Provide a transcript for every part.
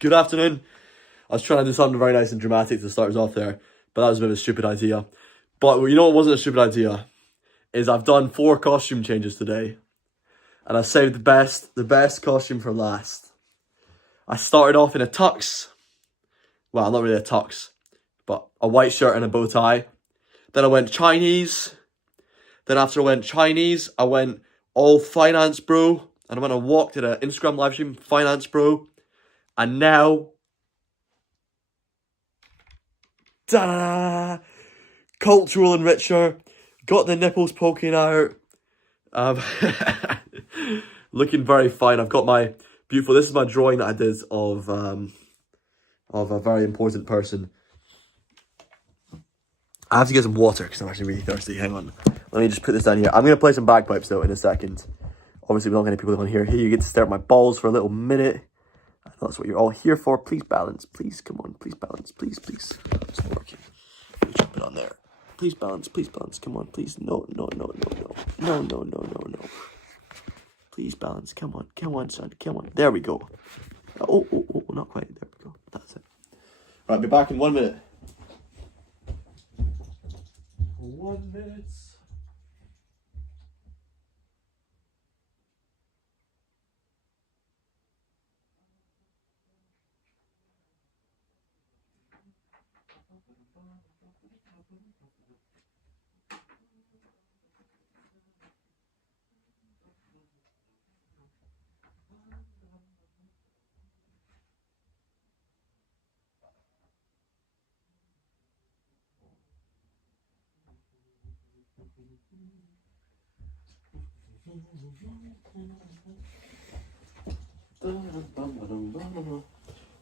Good afternoon. I was trying to do something very nice and dramatic to start us off there, but that was a bit of a stupid idea. But you know what wasn't a stupid idea? Is I've done 4 costume changes today. And I saved the best costume for last. I started off in a tux. Well, not really a tux, but a white shirt and a bow tie. Then I went Chinese. Then after I went Chinese, I went all finance bro. And I went and walked at an Instagram live stream, finance bro. And now, ta-da! Cultural enricher. Got the nipples poking out. Looking very fine. I've got my beautiful, this is my drawing that I did of a very important person. I have to get some water because I'm actually really thirsty. Hang on. Let me just put this down here. I'm going to play some bagpipes though in a second. Obviously, we don't get any people on here. Here, you get to stare at my balls for a little minute. I know that's what you're all here for. Please balance. Please, come on. Please balance. Please, please. It's not working. Let me jump it on there. Please balance. Please balance. Come on, please. No, no, no, no, no. No, no, no, no, no. Please balance. Come on. Come on, son. Come on. There we go. Oh, oh, oh, not quite. There we go. That's it. Right, I'll be back in 1 minute. 1 minute.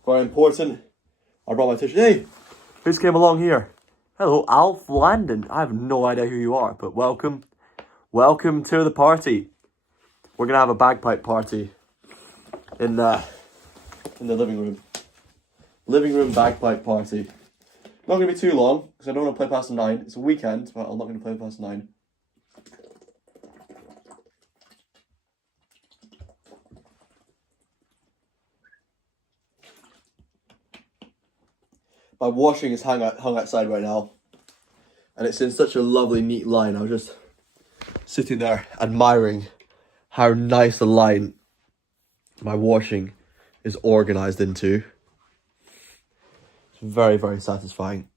Very important. I brought my tissue. Hey, who's came along here? Hello, Alf Landon. I have no idea who you are, but welcome. Welcome to the party. We're gonna have a bagpipe party in the living room. Living room bagpipe party. Not gonna be too long because I don't want to play past 9. It's a weekend, but I'm not gonna play past 9. My washing is hung outside right now, and it's in such a lovely, neat line. I was just sitting there admiring how nice a line my washing is organized into. It's very, very satisfying.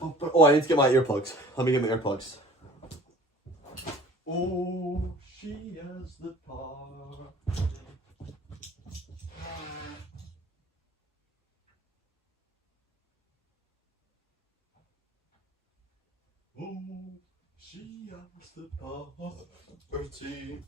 Oh, I need to get my earplugs. Let me get my earplugs. Oh, she has the power. Oh, she has the party.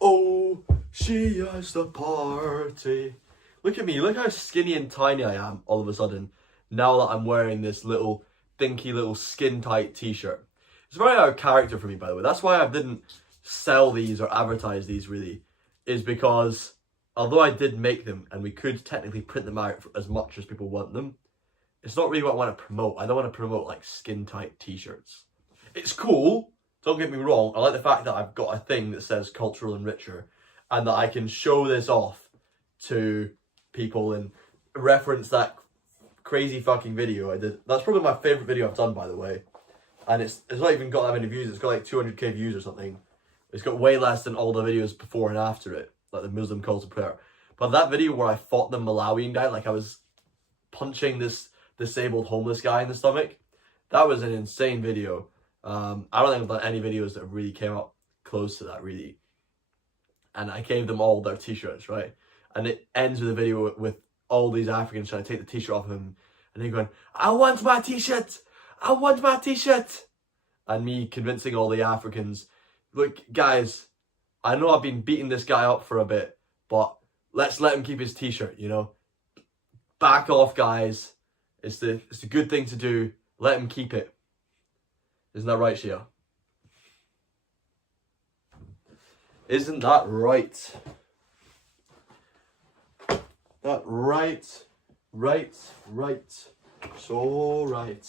Oh, she has the party. Look at me, look how skinny and tiny I am all of a sudden, now that I'm wearing this little, dinky little skin-tight t-shirt. It's very out of character for me, by the way. That's why I didn't sell these or advertise these, really, is because although I did make them, and we could technically print them out for as much as people want them, it's not really what I want to promote. I don't want to promote, like, skin-tight t-shirts. It's cool, don't get me wrong. I like the fact that I've got a thing that says Cultural Enricher, and that I can show this off to people and reference that crazy fucking video I did. That's probably my favourite video I've done, by the way. And it's not even got that many views. It's got like 200k views or something. It's got way less than all the videos before and after it, like the Muslim calls to prayer. But that video where I fought the Malawian guy, like I was punching this disabled homeless guy in the stomach, that was an insane video. I don't think I've done any videos that really came up close to that, really. And I gave them all their t-shirts, right? And it ends with a video with all these Africans trying to take the t-shirt off him, and they're going, I want my t-shirt! I want my t-shirt! And me convincing all the Africans, look, guys, I know I've been beating this guy up for a bit, but let's let him keep his t-shirt, you know? Back off, guys. It's the good thing to do. Let him keep it. Isn't that right, Shia? Isn't that right? That right. So right.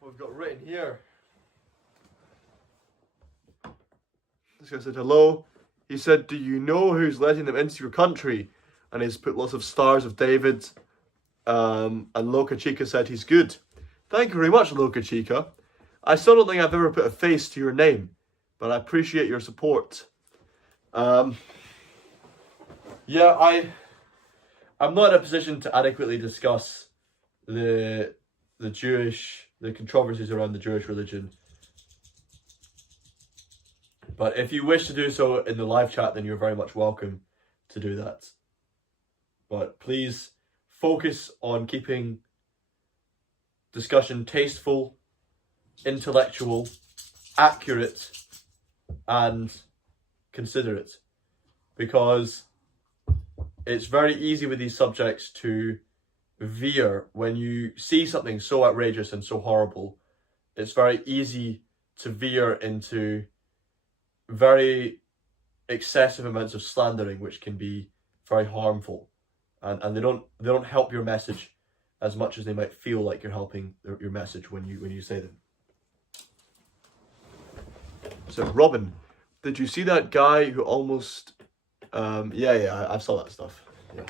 We've got written here. This guy said hello. He said, "Do you know who's letting them into your country?" And he's put lots of stars of David. And Loca Chica said he's good. Thank you very much, Loca Chica. I still don't think I've ever put a face to your name, but I appreciate your support. Yeah, I'm not in a position to adequately discuss the controversies around the Jewish religion. But if you wish to do so in the live chat, then you're very much welcome to do that. But please focus on keeping discussion tasteful, intellectual, accurate, and considerate. Because it's very easy with these subjects to veer when you see something so outrageous and so horrible. It's very easy to veer into very excessive amounts of slandering, which can be very harmful, and they don't help your message as much as they might feel like you're helping your message when you say them. So Robin, did you see that guy who almost yeah, I saw that stuff. Yeah.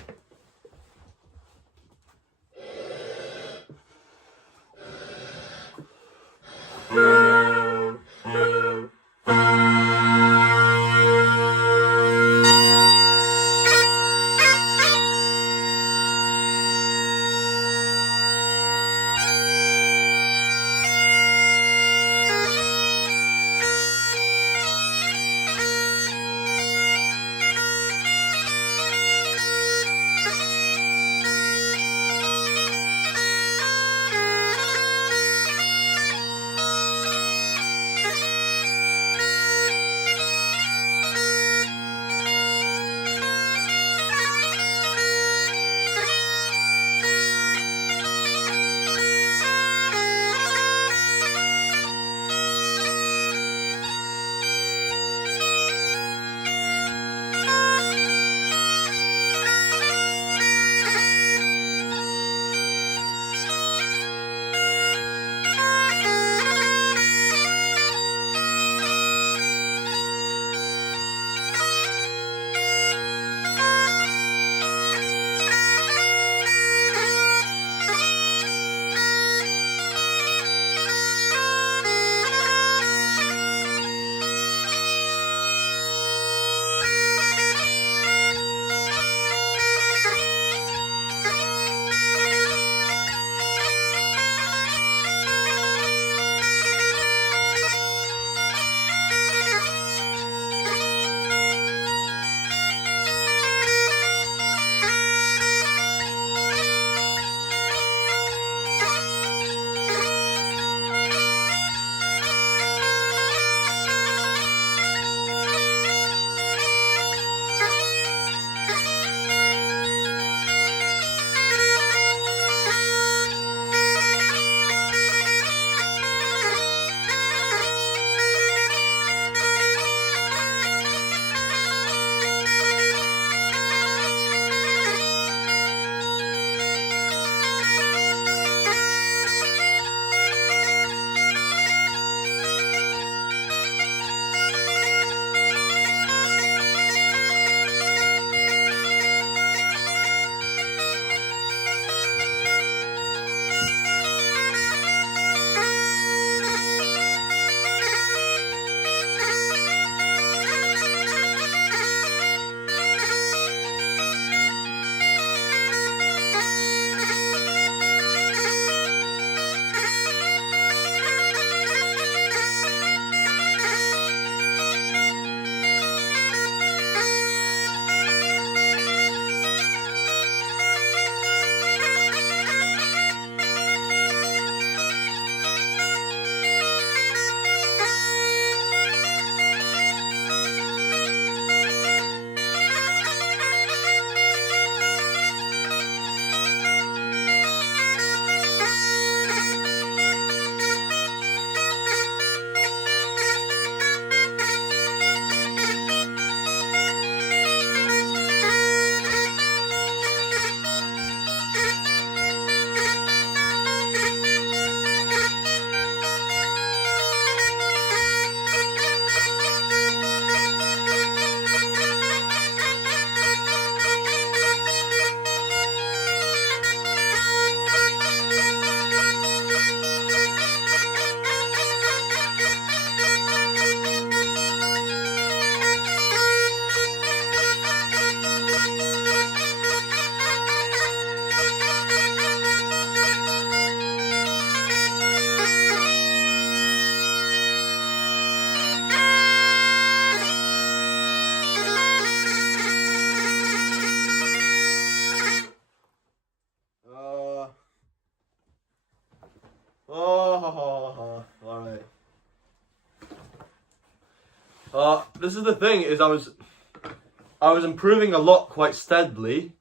this is the thing, is I was improving a lot quite steadily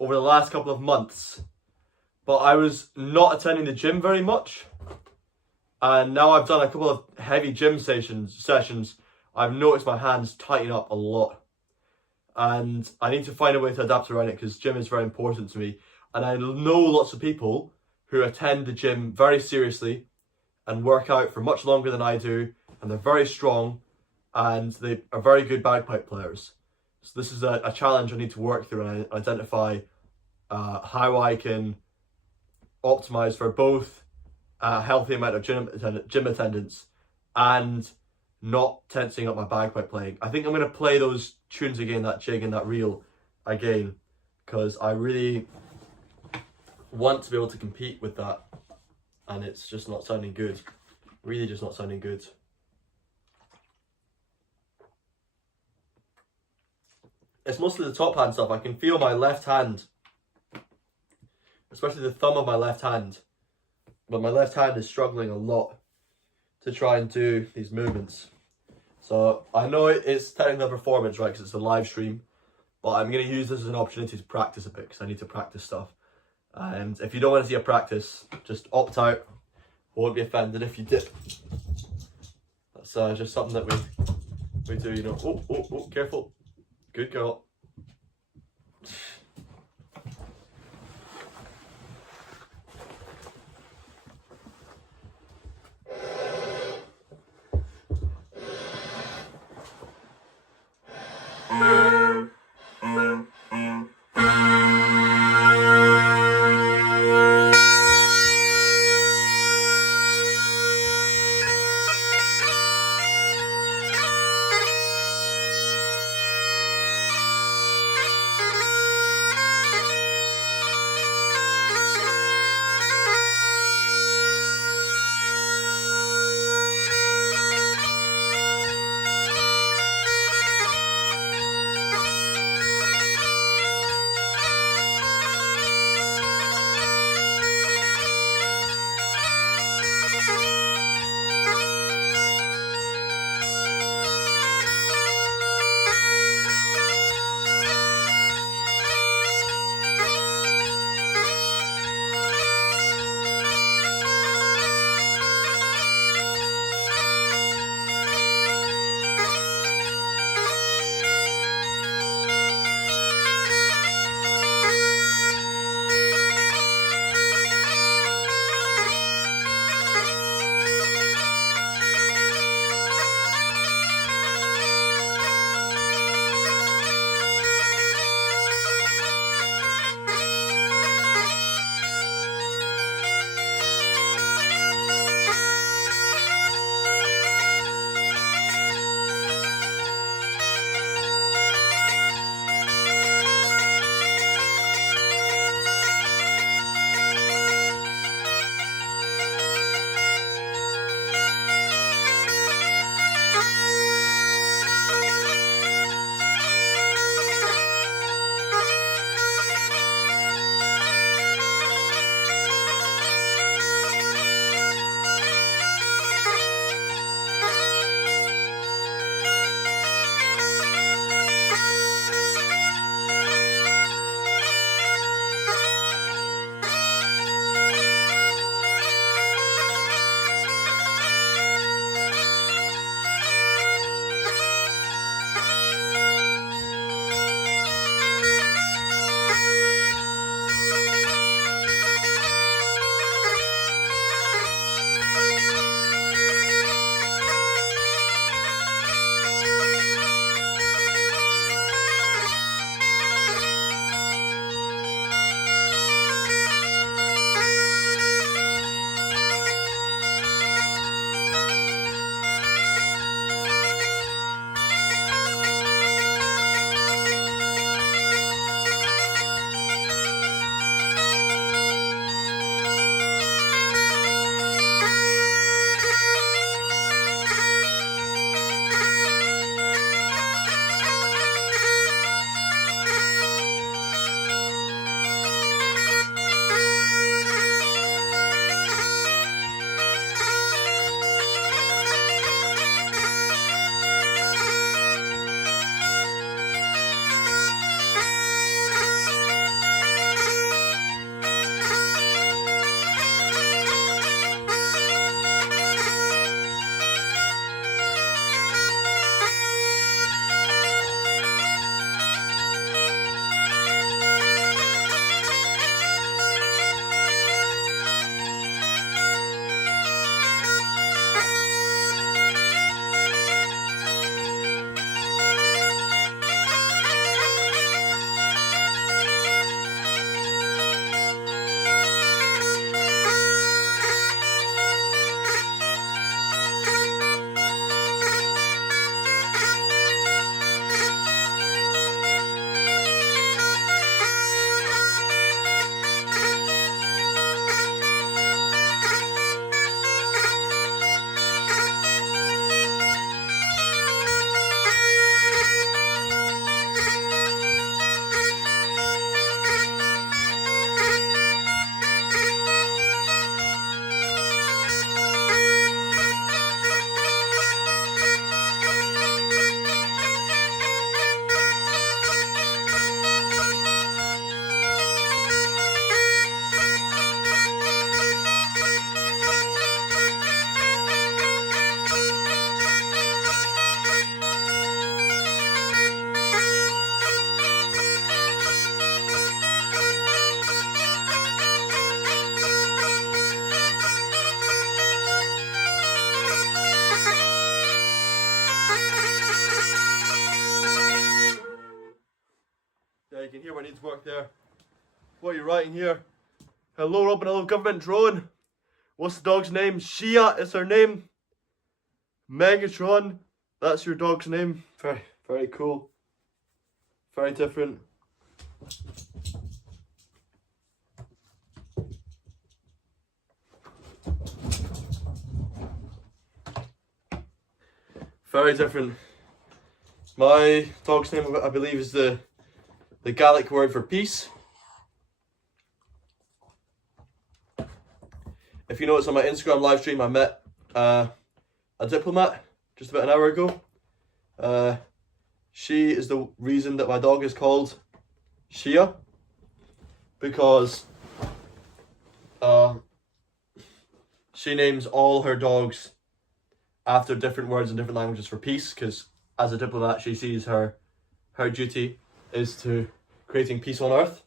over the last couple of months, but I was not attending the gym very much. And now I've done a couple of heavy gym sessions, I've noticed my hands tighten up a lot. And I need to find a way to adapt around it, because gym is very important to me. And I know lots of people who attend the gym very seriously and work out for much longer than I do, and they're very strong, and they are very good bagpipe players. So this is a challenge I need to work through and identify how I can optimize for both a healthy amount of gym attendance and not tensing up my bagpipe playing. I think I'm going to play those tunes again, that jig and that reel again, because I really want to be able to compete with that, and it's just not sounding good. Really just not sounding good. It's mostly the top hand stuff. I can feel my left hand, especially the thumb of my left hand, but my left hand is struggling a lot to try and do these movements. So I know it's technically a performance, right, because it's a live stream, but I'm going to use this as an opportunity to practice a bit, because I need to practice stuff. And if you don't want to see a practice, just opt out. I won't be offended if you dip. That's just something that we do, you know. Oh, careful. Good girl. You can hear what needs work there. What are you writing here? Hello, Robin. Hello, government drone. What's the dog's name? Shia is her name. Megatron. That's your dog's name. Very, very cool. Very different. Very different. My dog's name, I believe, is the Gaelic word for peace. If you notice on my Instagram live stream, I met a diplomat just about an hour ago. She is the reason that my dog is called Shia, because she names all her dogs after different words in different languages for peace, because as a diplomat she sees her duty is to creating peace on earth,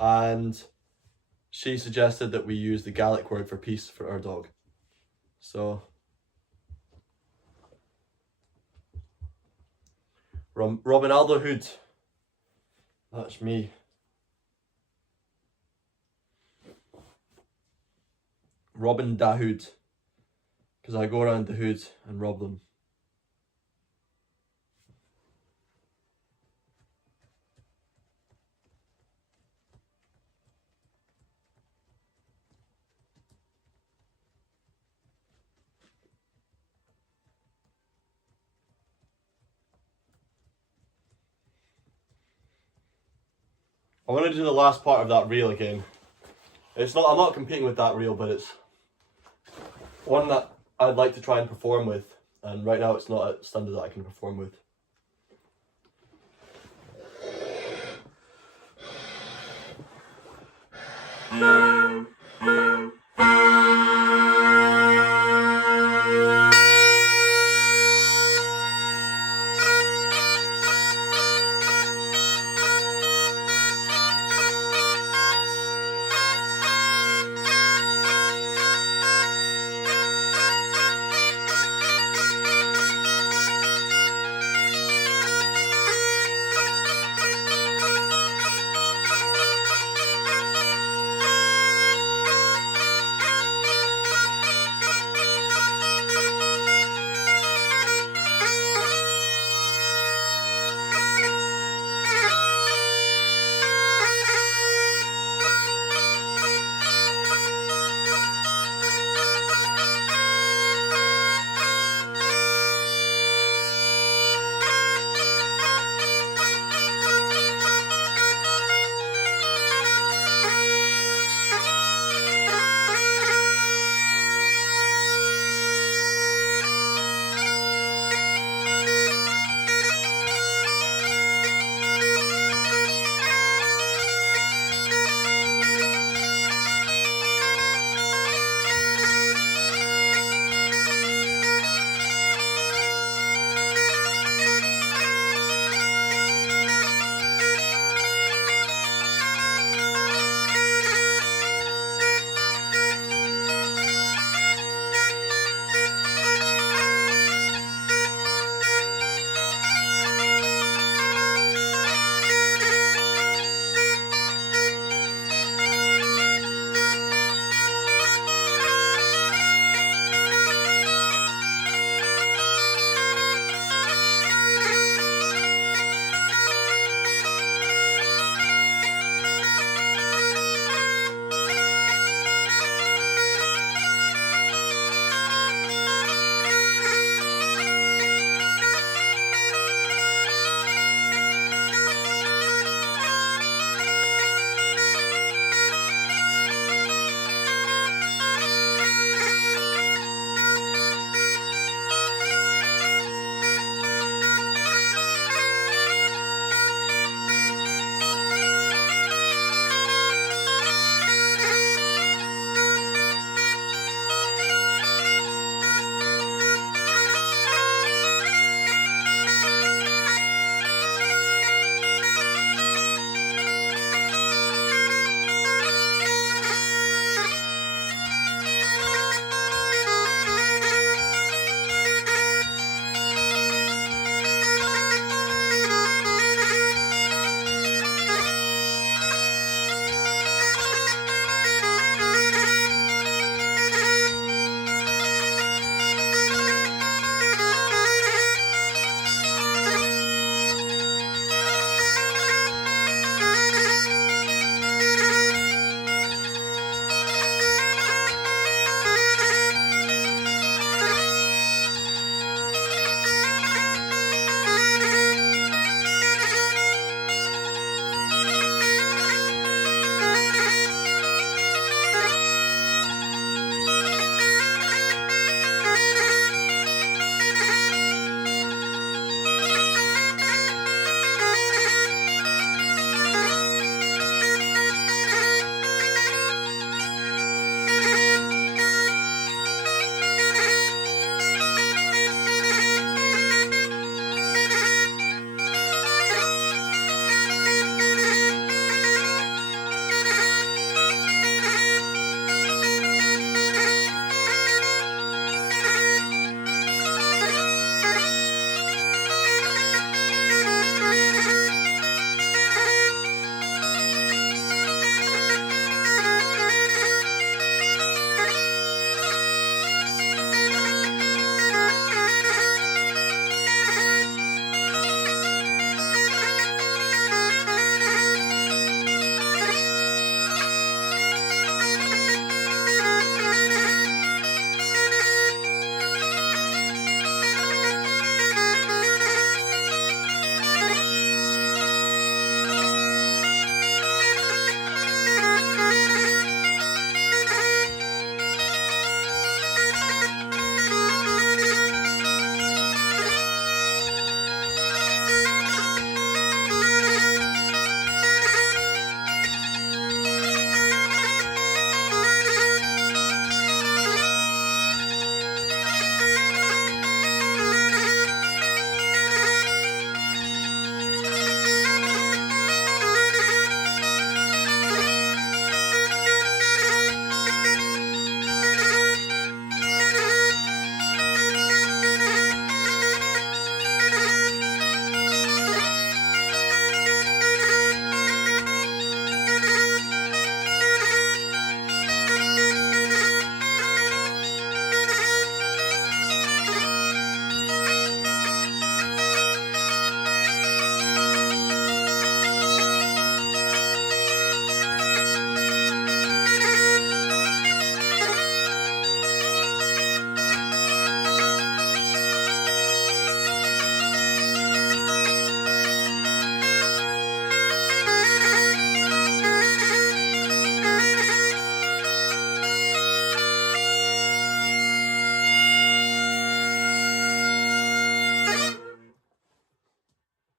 and she suggested that we use the Gaelic word for peace for our dog. So Robin Alderhood, that's me. Robin Dahood, because I go around the hood and rob them. I want to do the last part of that reel again. I'm not competing with that reel, but it's one that I'd like to try and perform with, and right now it's not a standard that I can perform with.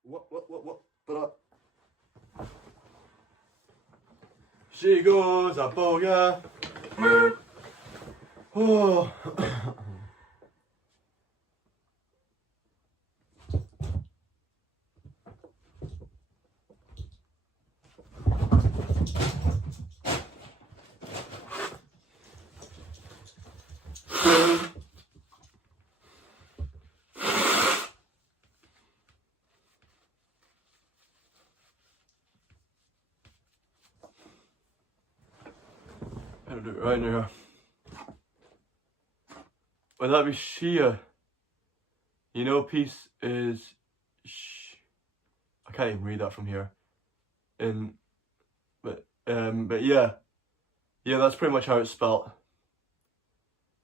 What? But she goes a boogie. Oh. I'll do it right now. Would that be Shia? You know, peace is I can't even read that from here. But yeah, that's pretty much how it's spelt.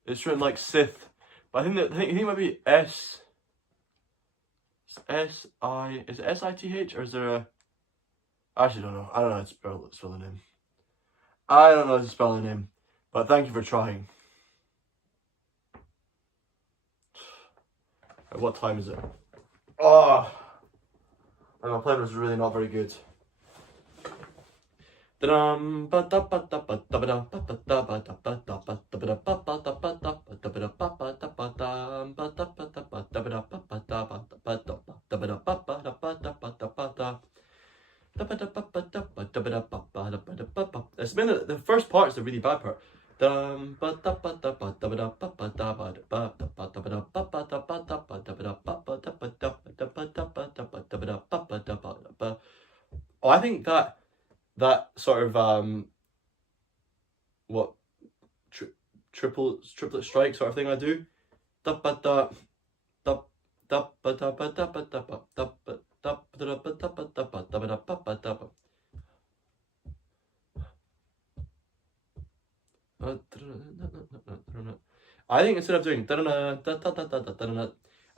It's written like Sith, but I think it might be S. Is it S-I-T-H, or is there a? I actually don't know. I don't know how to spell the name. I don't know how to spell the name, but thank you for trying. What time is it? Oh, my plan was really not very good. It's been the first part is the really bad part. Oh, I think that sort of what triplet strike sort of thing I do. I think instead of doing I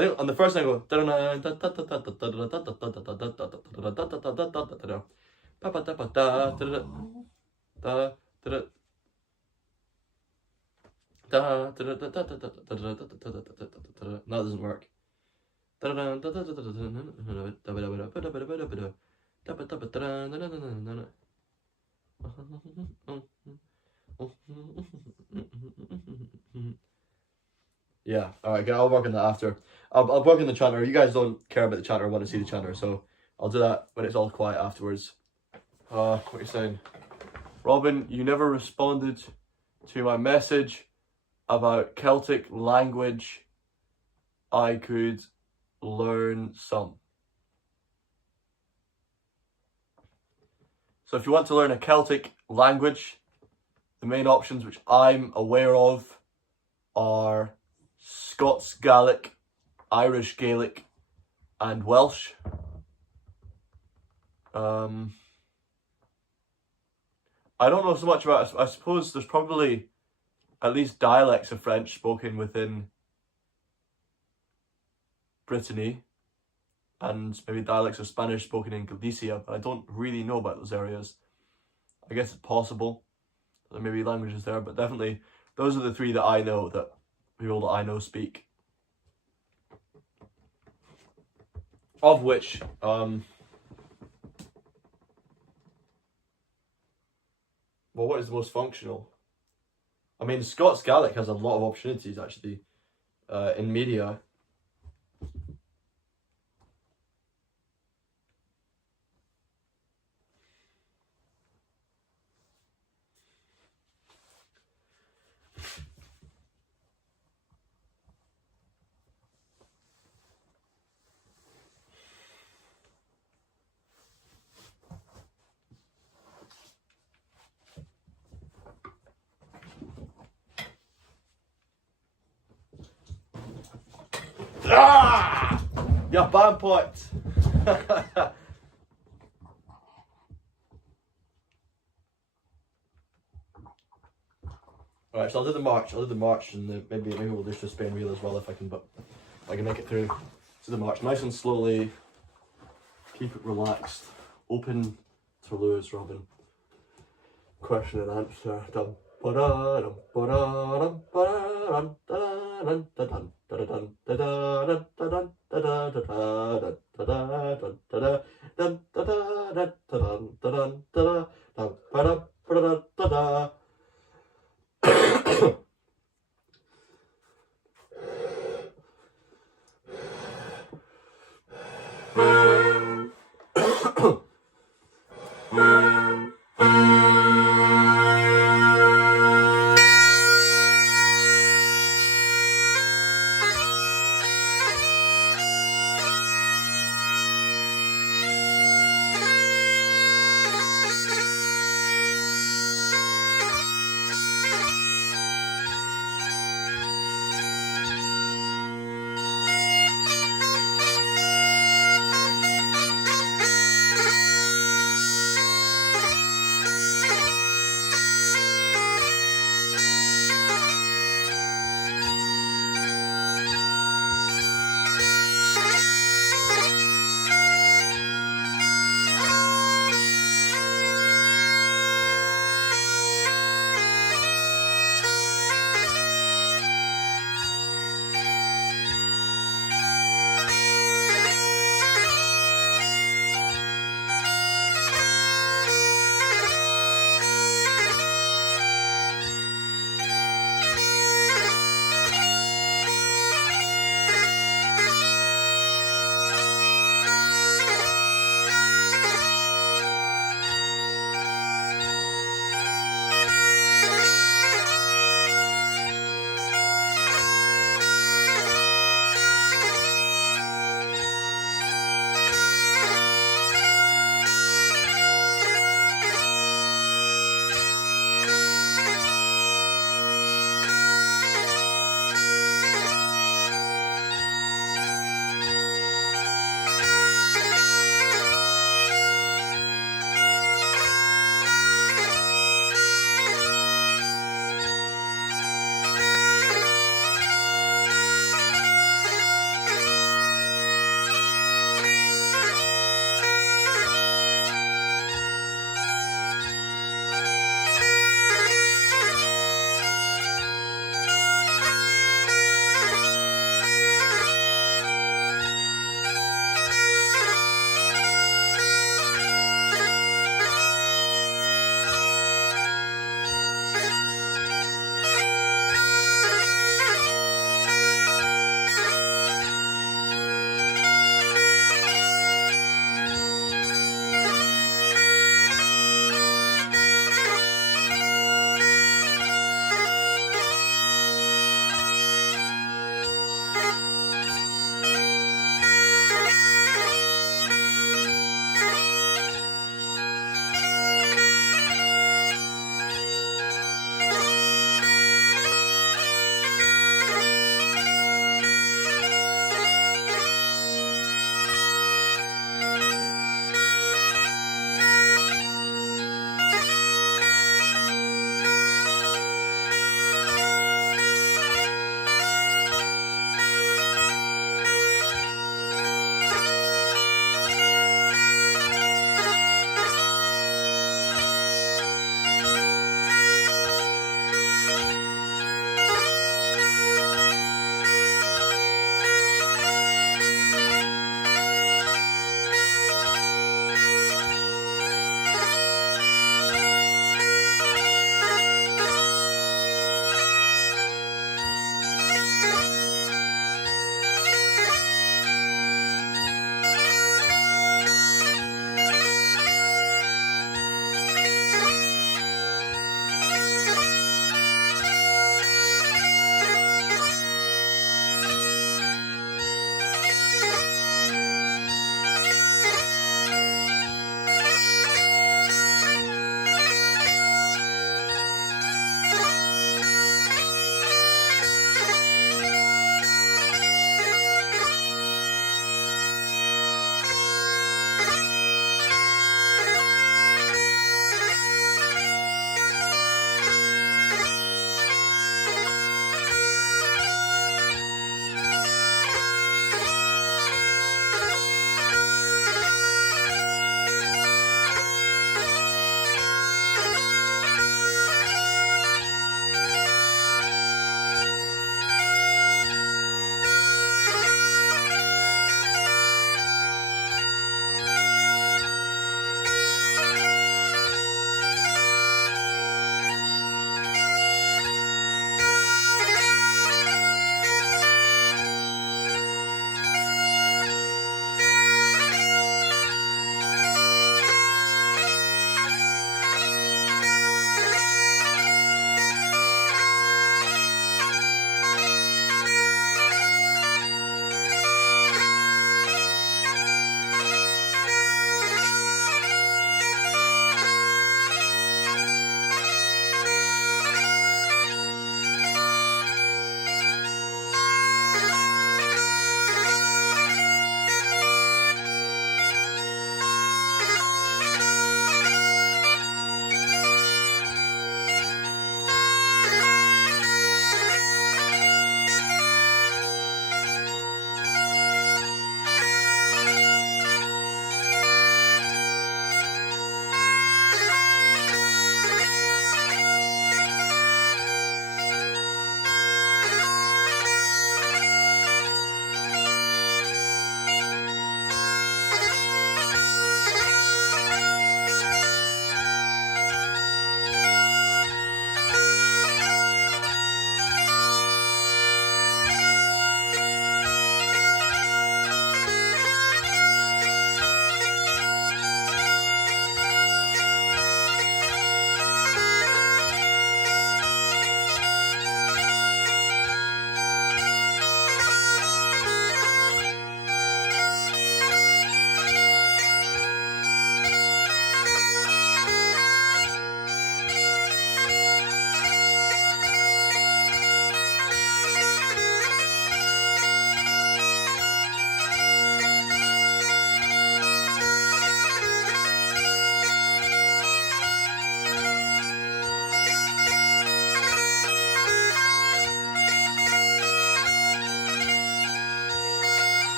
think on the first thing I go that doesn't work. Yeah, alright, okay, I'll work on that after. I'll work on the chanter. You guys don't care about the chanter or want to see the chanter, so I'll do that when it's all quiet afterwards. What are you saying? Robin, you never responded to my message about Celtic language. I could learn some. So if you want to learn a Celtic language, the main options which I'm aware of are Scots Gaelic, Irish Gaelic, and Welsh. I don't know so much about it. I suppose there's probably at least dialects of French spoken within Brittany, and maybe dialects of Spanish spoken in Galicia, but I don't really know about those areas. I guess it's possible there may be languages there, but definitely those are the three that I know, that people that I know speak. Of which, well, what is the most functional? I mean, Scots Gaelic has a lot of opportunities, actually, in media. Ah! Yeah, bad point. Alright, so I'll do the march, and maybe we'll do the Spain reel as well if I can, but I can make it through to the march nice and slowly. Keep it relaxed, open to lose, Robin. Question and answer. Dum, ba-da, dum, ba-da, dum, ba-da, dum, da-da.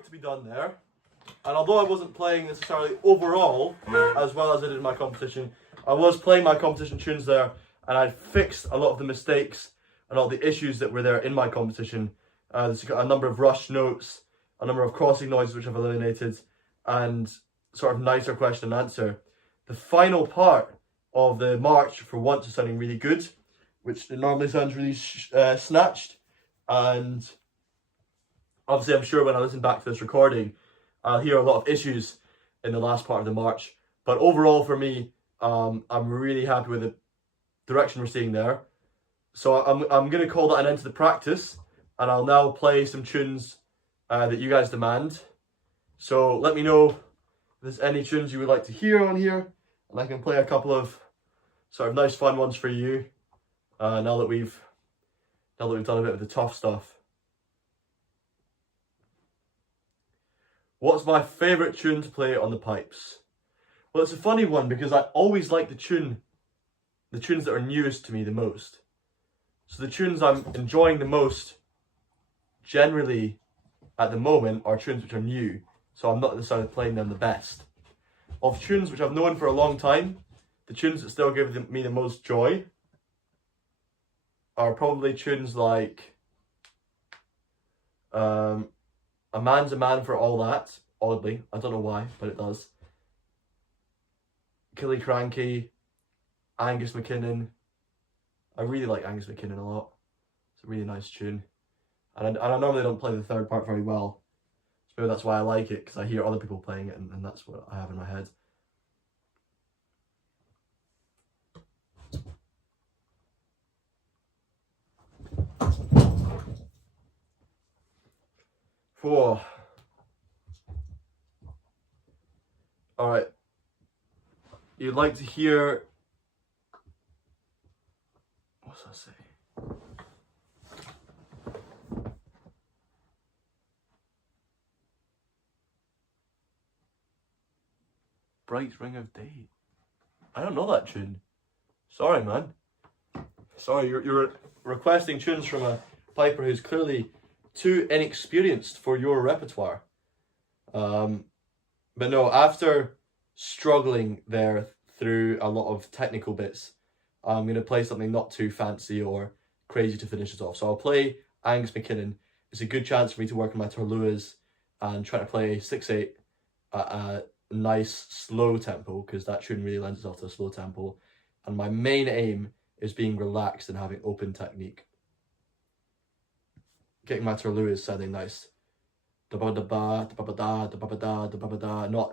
work to be done there. And although I wasn't playing necessarily overall as well as I did in my competition, I was playing my competition tunes there, and I fixed a lot of the mistakes and all the issues that were there in my competition. There's a number of rushed notes, a number of crossing noises which I've eliminated, and sort of nicer question and answer. The final part of the march for once is sounding really good, which normally sounds really snatched. And obviously I'm sure when I listen back to this recording, I'll hear a lot of issues in the last part of the march. But overall for me, I'm really happy with the direction we're seeing there. So I'm going to call that an end to the practice, and I'll now play some tunes that you guys demand. So let me know if there's any tunes you would like to hear on here, and I can play a couple of sort of nice fun ones for you now that we've done a bit of the tough stuff. What's my favourite tune to play on the pipes? Well, it's a funny one because I always like the tunes that are newest to me the most. So the tunes I'm enjoying the most generally at the moment are tunes which are new, so I'm not necessarily playing them the best. Of tunes which I've known for a long time, the tunes that still give me the most joy are probably tunes like A Man's a Man for All That, oddly, I don't know why, but it does. Killiecrankie, Angus McKinnon. I really like Angus McKinnon a lot. It's a really nice tune. And I normally don't play the third part very well. So maybe that's why I like it, because I hear other people playing it, and that's what I have in my head. Four. Alright. You'd like to hear... What's that say? Bright Ring of Day. I don't know that tune. Sorry, man. Sorry, you're requesting tunes from a piper who's clearly too inexperienced for your repertoire. But no, after struggling there through a lot of technical bits, I'm going to play something not too fancy or crazy to finish us off. So I'll play Angus McKinnon. It's a good chance for me to work on my Torluas and try to play 6/8 at a nice slow tempo, because that tune really lends itself to a slow tempo. And my main aim is being relaxed and having open technique. Getting my Torluas sounding nice. Not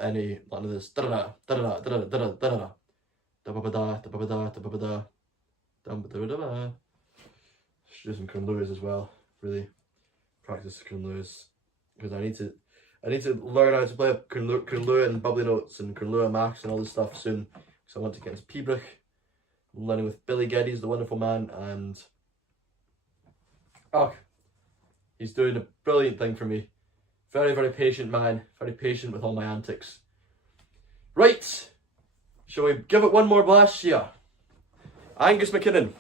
any, none of this. Should do some Kunluas as well. Really practice Kunluas, because I need to learn how to play Kunlua and bubbly notes and Kunlua max and all this stuff soon. So I want to get into Pibroch. I'm learning with Billy Geddes, the wonderful man, and he's doing a brilliant thing for me. Very, very patient man. Very patient with all my antics. Right. Shall we give it one more blast here? Angus McKinnon.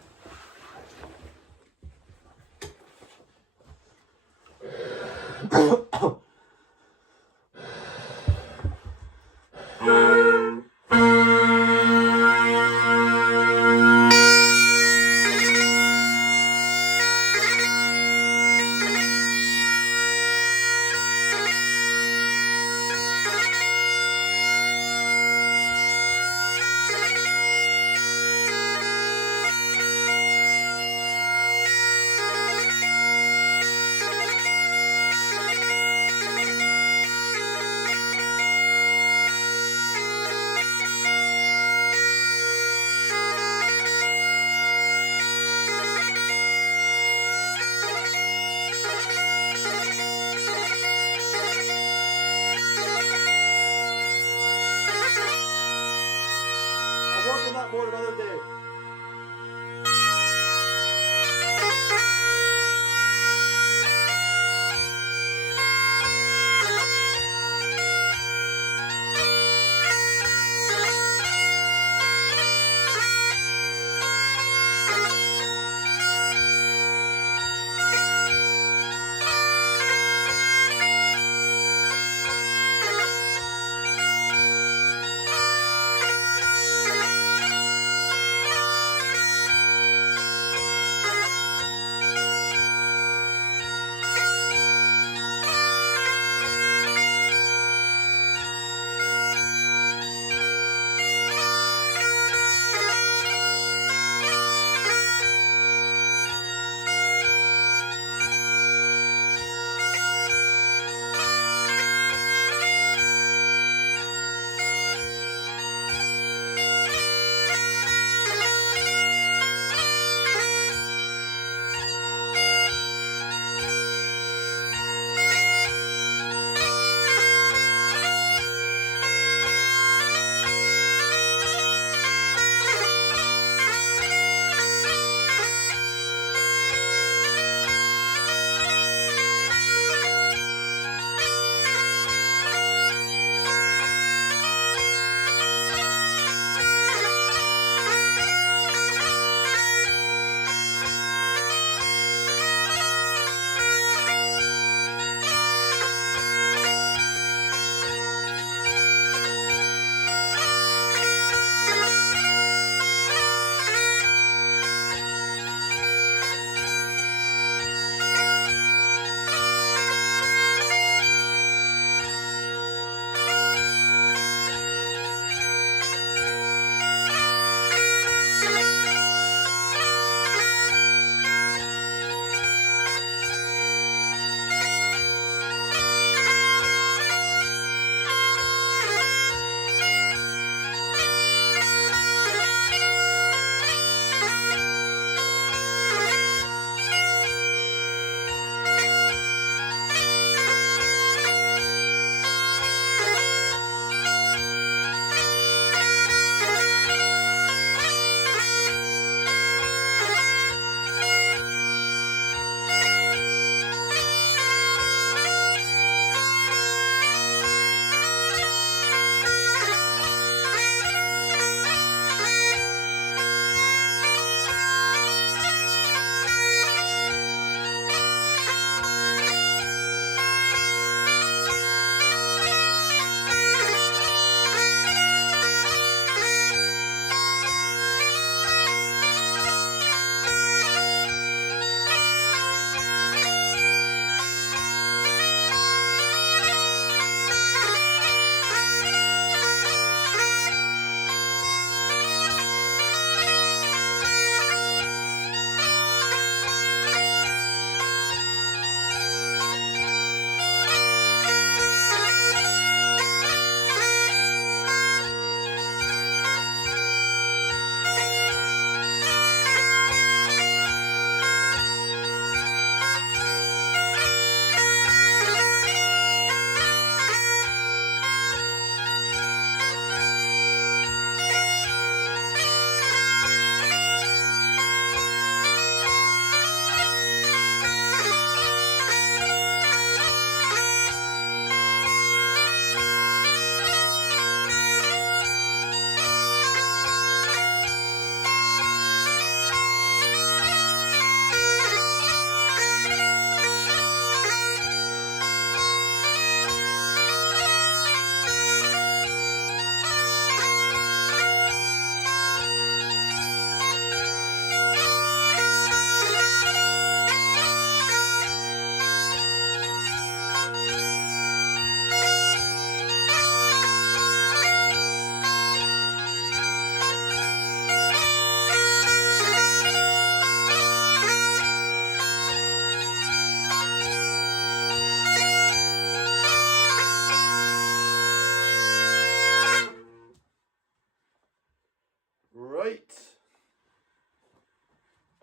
More another day.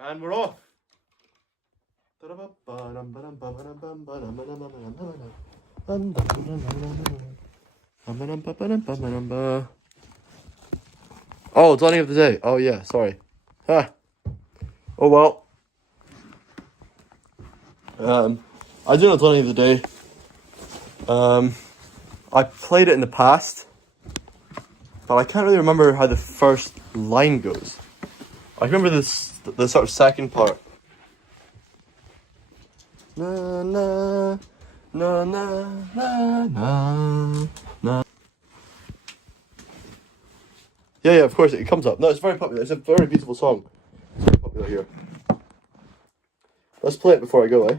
And we're off. Oh, dawning of the day. Oh yeah, sorry. Ah. Oh well. I do know dawning of the day. I played it in the past, but I can't really remember how the first line goes. I remember the sort of second part. Na na na na na na na. Yeah, of course it comes up. No, it's very popular. It's a very beautiful song. It's very popular here. Let's play it before I go, eh?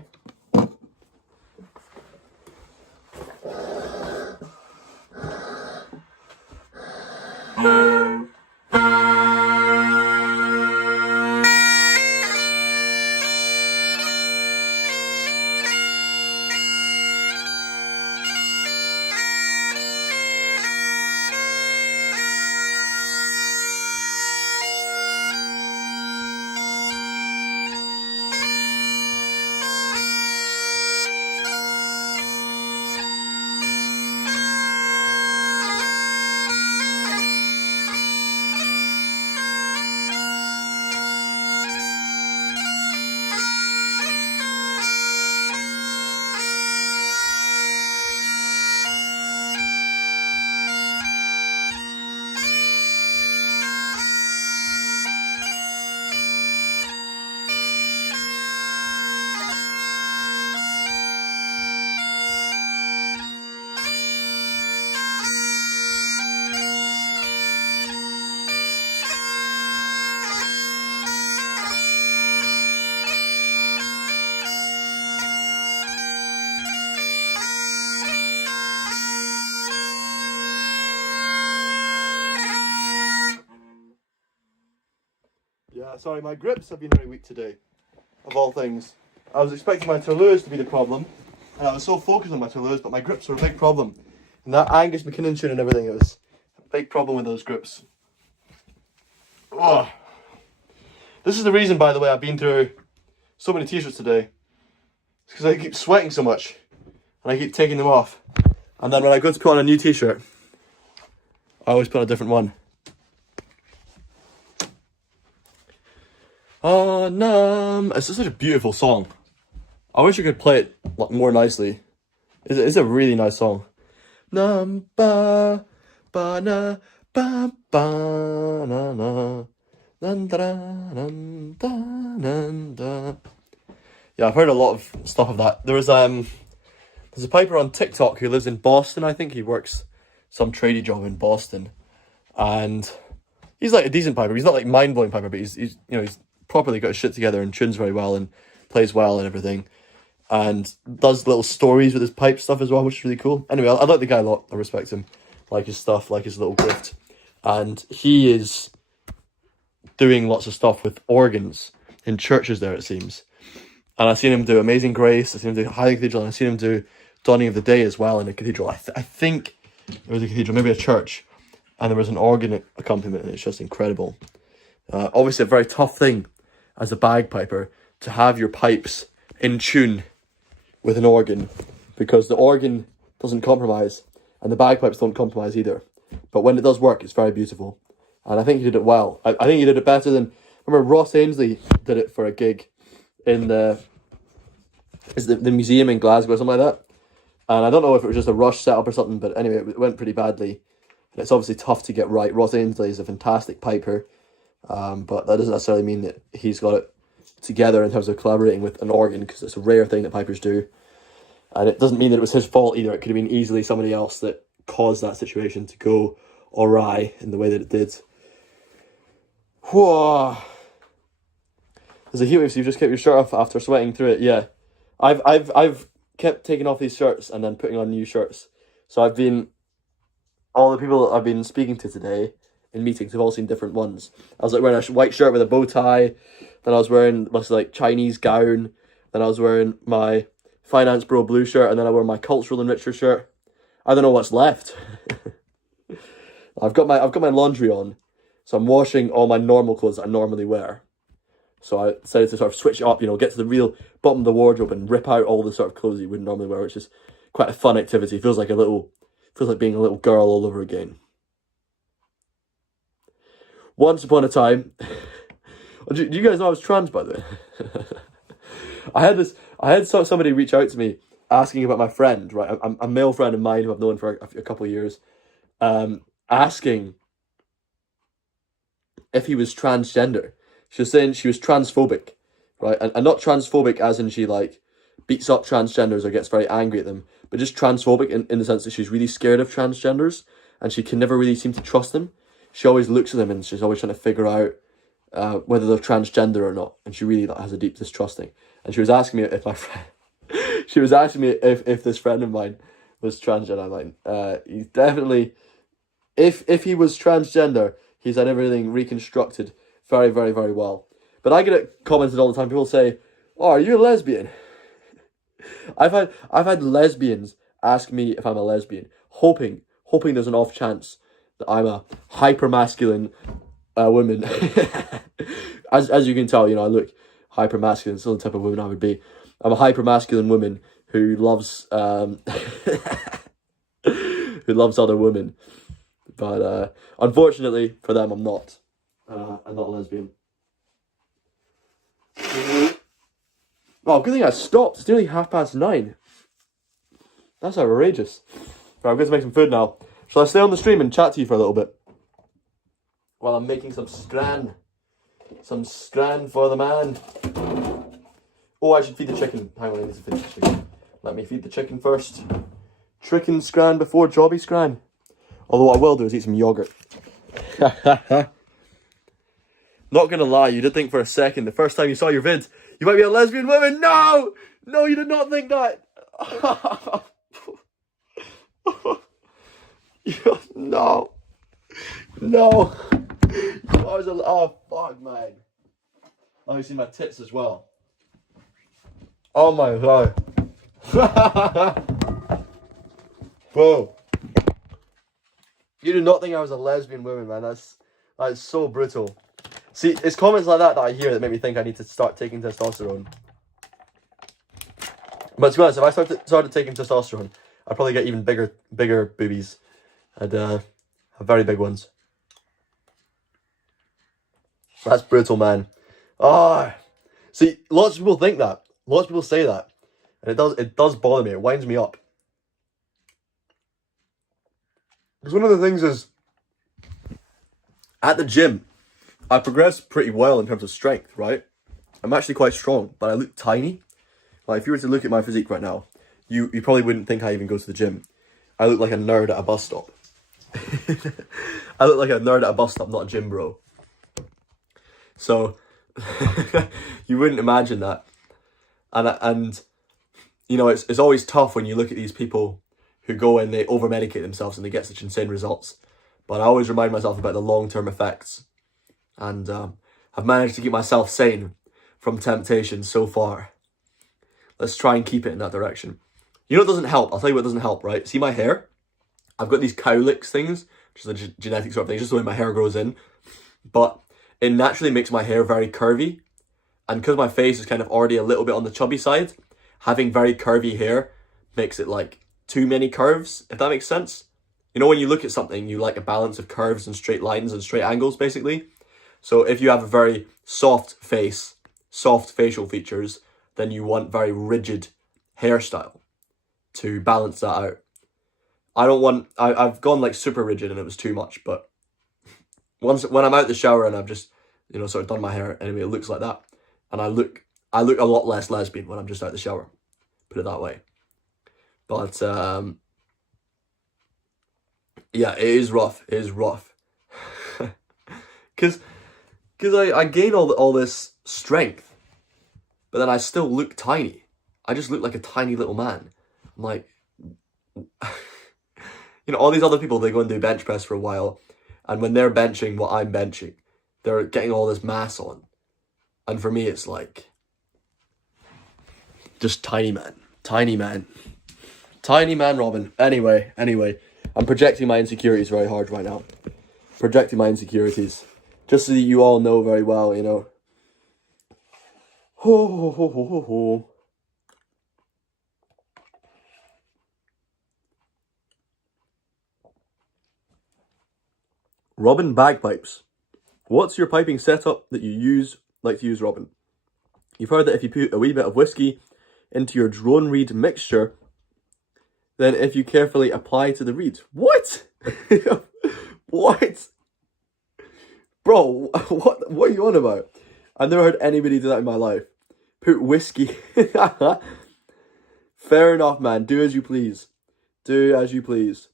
Yeah, sorry, my grips have been very weak today, of all things. I was expecting my toulouse to be the problem, and I was so focused on my toulouse, but my grips were a big problem. And that Angus McKinnon tune and everything, it was a big problem with those grips. Ugh. This is the reason, by the way, I've been through so many t-shirts today. It's because I keep sweating so much, and I keep taking them off. And then when I go to put on a new t-shirt, I always put on a different one. Oh, no. It's just such a beautiful song. I wish I could play it more nicely. It's a really nice song. Num ba ba na ba ba na na nan da nan da nan da. Yeah, I've heard a lot of stuff of that. There's a piper on TikTok who lives in Boston. I think he works some tradie job in Boston, and he's like a decent piper. He's not like mind blowing piper, but he's properly got his shit together and tunes very well and plays well and everything, and does little stories with his pipe stuff as well, which is really cool. Anyway, I like the guy a lot. I respect him, like his stuff, like his little gift, and he is doing lots of stuff with organs in churches there, it seems. And I've seen him do Amazing Grace, I've seen him do Highland Cathedral, and I've seen him do Dawning of the Day as well in a cathedral. I think it was a cathedral, maybe a church, and there was an organ accompaniment, and it's just incredible. Obviously a very tough thing as a bagpiper to have your pipes in tune with an organ, because the organ doesn't compromise and the bagpipes don't compromise either. But when it does work, it's very beautiful, and I think he did it well. I think he did it better than, remember Ross Ainsley did it for a gig in the museum in Glasgow or something like that, and I don't know if it was just a rush setup or something, but anyway, it went pretty badly, and it's obviously tough to get right. Ross Ainsley is a fantastic piper, but that doesn't necessarily mean that he's got it together in terms of collaborating with an organ, because it's a rare thing that pipers do, and it doesn't mean that it was his fault either. It could have been easily somebody else that caused that situation to go awry in the way that it did. Whoa. There's a heat wave, so you've just kept your shirt off after sweating through it. Yeah, I've kept taking off these shirts and then putting on new shirts. So all the people that I've been speaking to today in meetings have all seen different ones. I was like wearing a white shirt with a bow tie, then I was wearing this like Chinese gown, then I was wearing my Finance Bro blue shirt, and then I wore my Cultural Enricher shirt. I don't know what's left. I've got my laundry on, so I'm washing all my normal clothes that I normally wear. So I decided to sort of switch it up, you know, get to the real bottom of the wardrobe and rip out all the sort of clothes you wouldn't normally wear, which is quite a fun activity. Feels like being a little girl all over again. Once upon a time, do you guys know I was trans, by the way? I had somebody reach out to me asking about my friend, right? A male friend of mine who I've known for a couple of years, asking if he was transgender. She was saying she was transphobic, right? And not transphobic as in she like beats up transgenders or gets very angry at them, but just transphobic in the sense that she's really scared of transgenders and she can never really seem to trust them. She always looks at them and she's always trying to figure out whether they're transgender or not, and she really has a deep distrusting. And she was asking me if my friend, she was asking me if this friend of mine was transgender. I'm like, he's definitely, if he was transgender, he's had everything reconstructed very, very, very well. But I get it commented all the time. People say, "Oh, are you a lesbian?" I've had lesbians ask me if I'm a lesbian, hoping there's an off chance that I'm a hyper masculine woman. as you can tell, you know, I look hyper masculine. It's the type of woman I would be. I'm a hyper masculine woman who loves who loves other women. But unfortunately for them, I'm not. I'm not a lesbian. Oh, good thing I stopped. It's nearly 9:30. That's outrageous. Right, I'm going to make some food now. Shall I stay on the stream and chat to you for a little bit? While I'm making some scran. Some scran for the man. Oh, I should feed the chicken. Hang on, I need to feed the chicken. Let me feed the chicken first. Chicken scran before jobby scran. Although what I will do is eat some yogurt. Not gonna lie, you did think for a second, the first time you saw your vid, you might be a lesbian woman. No! No, you did not think that. No. No. Oh, fuck, man. Oh, you see my tits as well. Oh my god. Whoa. You did not think I was a lesbian woman, man. That's so brutal. See, it's comments like that I hear that make me think I need to start taking testosterone. But to be honest, if I started taking testosterone, I'd probably get even bigger boobies. I'd have very big ones. That's brutal, man. See, lots of people think that. Lots of people say that. And it does bother me. It winds me up. Because one of the things is, at the gym, I progress pretty well in terms of strength, right? I'm actually quite strong, but I look tiny. Like, if you were to look at my physique right now, you probably wouldn't think I even go to the gym. I look like a nerd at a bus stop. I look like a nerd at a bus stop, not a gym bro. So, you wouldn't imagine that. And you know, it's always tough when you look at these people who go and they over-medicate themselves and they get such insane results. But I always remind myself about the long-term effects. And I've managed to keep myself sane from temptation so far. Let's try and keep it in that direction. You know what doesn't help? I'll tell you what doesn't help, right? See my hair? I've got these cowlicks things, which is a genetic sort of thing, just the way my hair grows in. But it naturally makes my hair very curvy. And because my face is kind of already a little bit on the chubby side, having very curvy hair makes it like too many curves, if that makes sense. You know, when you look at something, you like a balance of curves and straight lines and straight angles, basically. So if you have a very soft face, soft facial features, then you want very rigid hairstyle to balance that out. I've gone like super rigid and it was too much, but when I'm out the shower and I've just, you know, sort of done my hair, anyway, it looks like that. And I look a lot less lesbian when I'm just out the shower, put it that way. But, yeah, it is rough. It is rough. Because I gain all this strength, but then I still look tiny. I just look like a tiny little man. I'm like, you know, all these other people, they go and do bench press for a while, and when they're benching what I'm benching, they're getting all this mass on. And for me, it's like, just tiny man. Tiny man. Tiny man Robin. Anyway, I'm projecting my insecurities very hard right now. Projecting my insecurities. Just so that you all know very well, you know. Ho, ho, ho, ho, ho, ho. Robin bagpipes. What's your piping setup that you like to use, Robin? You've heard that if you put a wee bit of whiskey into your drone reed mixture, then if you carefully apply to the reed. What? What? Bro, what are you on about? I've never heard anybody do that in my life. Put whiskey. Fair enough, man. Do as you please. Do as you please.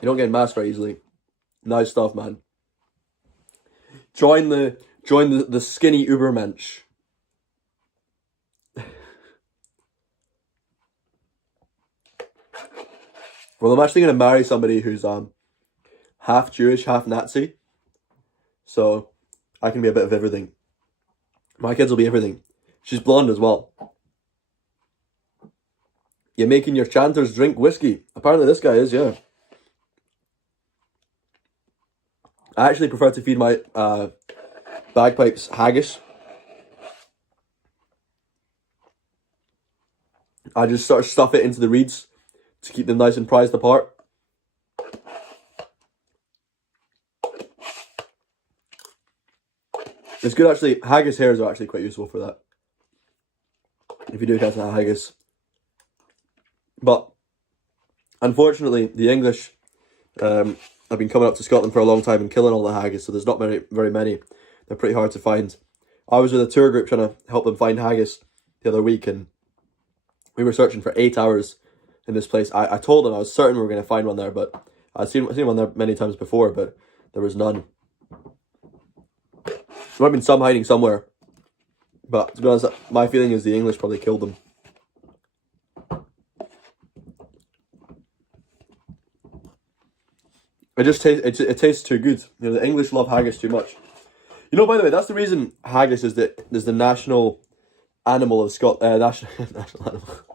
You don't get masked very easily. Nice stuff, man. Join the skinny Ubermensch. Well, I'm actually gonna marry somebody who's half Jewish, half Nazi. So I can be a bit of everything. My kids will be everything. She's blonde as well. You're making your chanters drink whiskey. Apparently this guy is, yeah. I actually prefer to feed my bagpipes haggis. I just sort of stuff it into the reeds to keep them nice and prized apart. It's good actually. Haggis hairs are actually quite useful for that. If you do catch that haggis. But unfortunately, the English have been coming up to Scotland for a long time and killing all the haggis, so there's not very many. They're pretty hard to find. I was with a tour group trying to help them find haggis the other week, and we were searching for 8 hours in this place. I told them I was certain we were going to find one there, but I'd seen one there many times before, but there was none. There might have been some hiding somewhere, but to be honest, my feeling is the English probably killed them. It just it tastes too good. You know, the English love haggis too much. You know, by the way, that's the reason haggis is the national animal of Scotland. National animal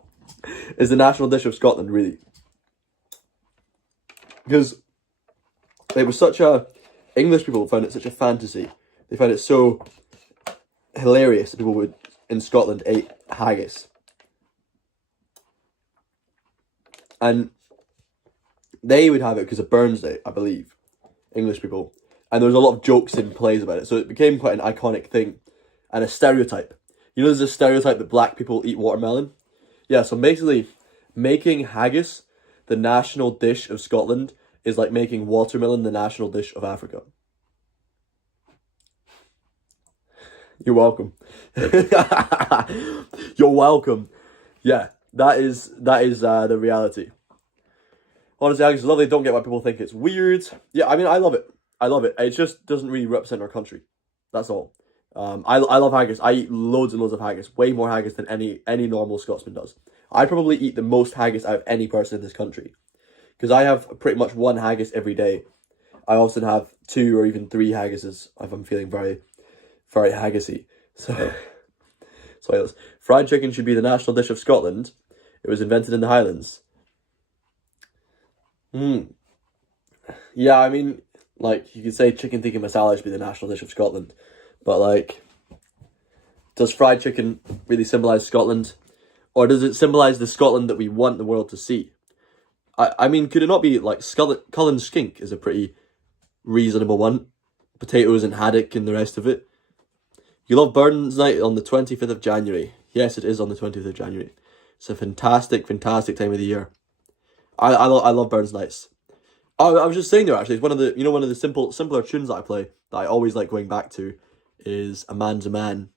is the national dish of Scotland, really, because it was such a English people found it such a fantasy. They found it so hilarious that people would in Scotland ate haggis, and they would have it because of Burns Day, I believe, English people. And there was a lot of jokes in plays about it. So it became quite an iconic thing and a stereotype. You know, there's a stereotype that black people eat watermelon. Yeah, so basically, making haggis the national dish of Scotland is like making watermelon the national dish of Africa. You're welcome. You're welcome. Yeah, that is the reality. Honestly, haggis is lovely. Don't get why people think it's weird. Yeah, I mean, I love it. I love it. It just doesn't really represent our country. That's all. I love haggis. I eat loads and loads of haggis. Way more haggis than any normal Scotsman does. I probably eat the most haggis out of any person in this country. Because I have pretty much one haggis every day. I often have 2 or even 3 haggises if I'm feeling very, very haggisy. So yes. Fried chicken should be the national dish of Scotland. It was invented in the Highlands. Yeah, I mean, like, you could say chicken tikka masala should be the national dish of Scotland. But, like, does fried chicken really symbolise Scotland? Or does it symbolise the Scotland that we want the world to see? I mean, could it not be, like, Cullen skink is a pretty reasonable one. Potatoes and haddock and the rest of it. You love Burns Night on the 25th of January. Yes, it is on the 20th of January. It's a fantastic, fantastic time of the year. I love Burns Nights. Oh, I was just saying there, actually, it's one of the simpler tunes that I play that I always like going back to is A Man's a Man.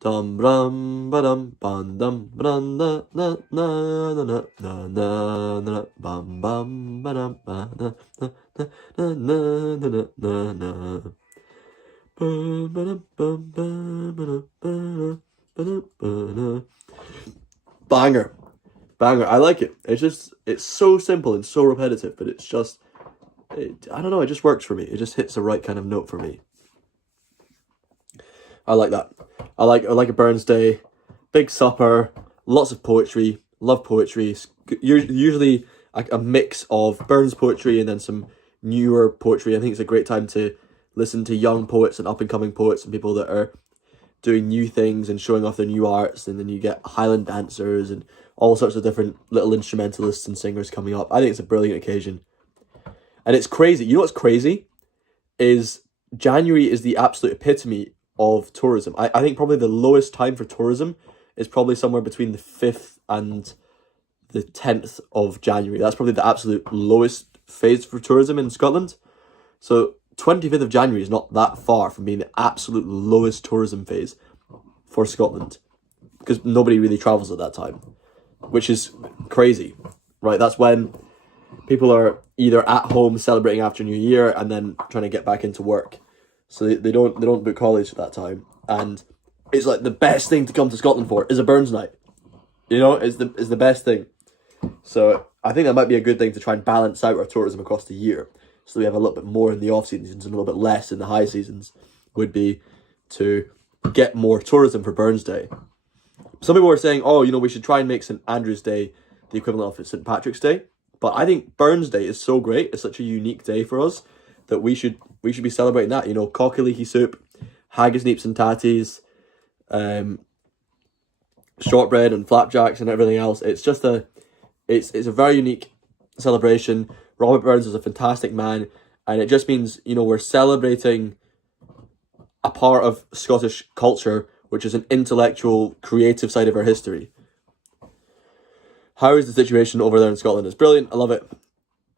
Dum brum ba dum bum dum brum na na na na na na na bum bum ba dum ba na na na na na na na. Banger. Banger. I like it. It's so simple and so repetitive, but it's just, I don't know, it just works for me. It just hits the right kind of note for me. I like that. I like a Burns Day, big supper, lots of poetry, love poetry. Usually a mix of Burns poetry and then some newer poetry. I think it's a great time to listen to young poets and up-and-coming poets and people that are doing new things and showing off their new arts, and then you get Highland dancers and all sorts of different little instrumentalists and singers coming up. I think it's a brilliant occasion. And it's crazy. You know what's crazy? Is January is the absolute epitome of tourism. I think probably the lowest time for tourism is probably somewhere between the 5th and the 10th of January. That's probably the absolute lowest phase for tourism in Scotland. So 25th of January is not that far from being the absolute lowest tourism phase for Scotland, because nobody really travels at that time, which is crazy, right? That's when people are either at home celebrating after New Year and then trying to get back into work. So they don't book holidays at that time. And it's like the best thing to come to Scotland for is a Burns night. You know, it's the best thing. So I think that might be a good thing to try and balance out our tourism across the year. So we have a little bit more in the off seasons and a little bit less in the high seasons, would be to get more tourism for Burns Day. Some people were saying, oh, you know, we should try and make St. Andrew's Day the equivalent of St. Patrick's Day. But I think Burns Day is so great. It's such a unique day for us that we should be celebrating that. You know, cocky soup, haggis, neeps and tatties, shortbread and flapjacks and everything else. It's just it's a very unique celebration. Robert Burns is a fantastic man, and it just means, you know, we're celebrating a part of Scottish culture, which is an intellectual, creative side of our history. How is the situation over there in Scotland? It's brilliant. I love it.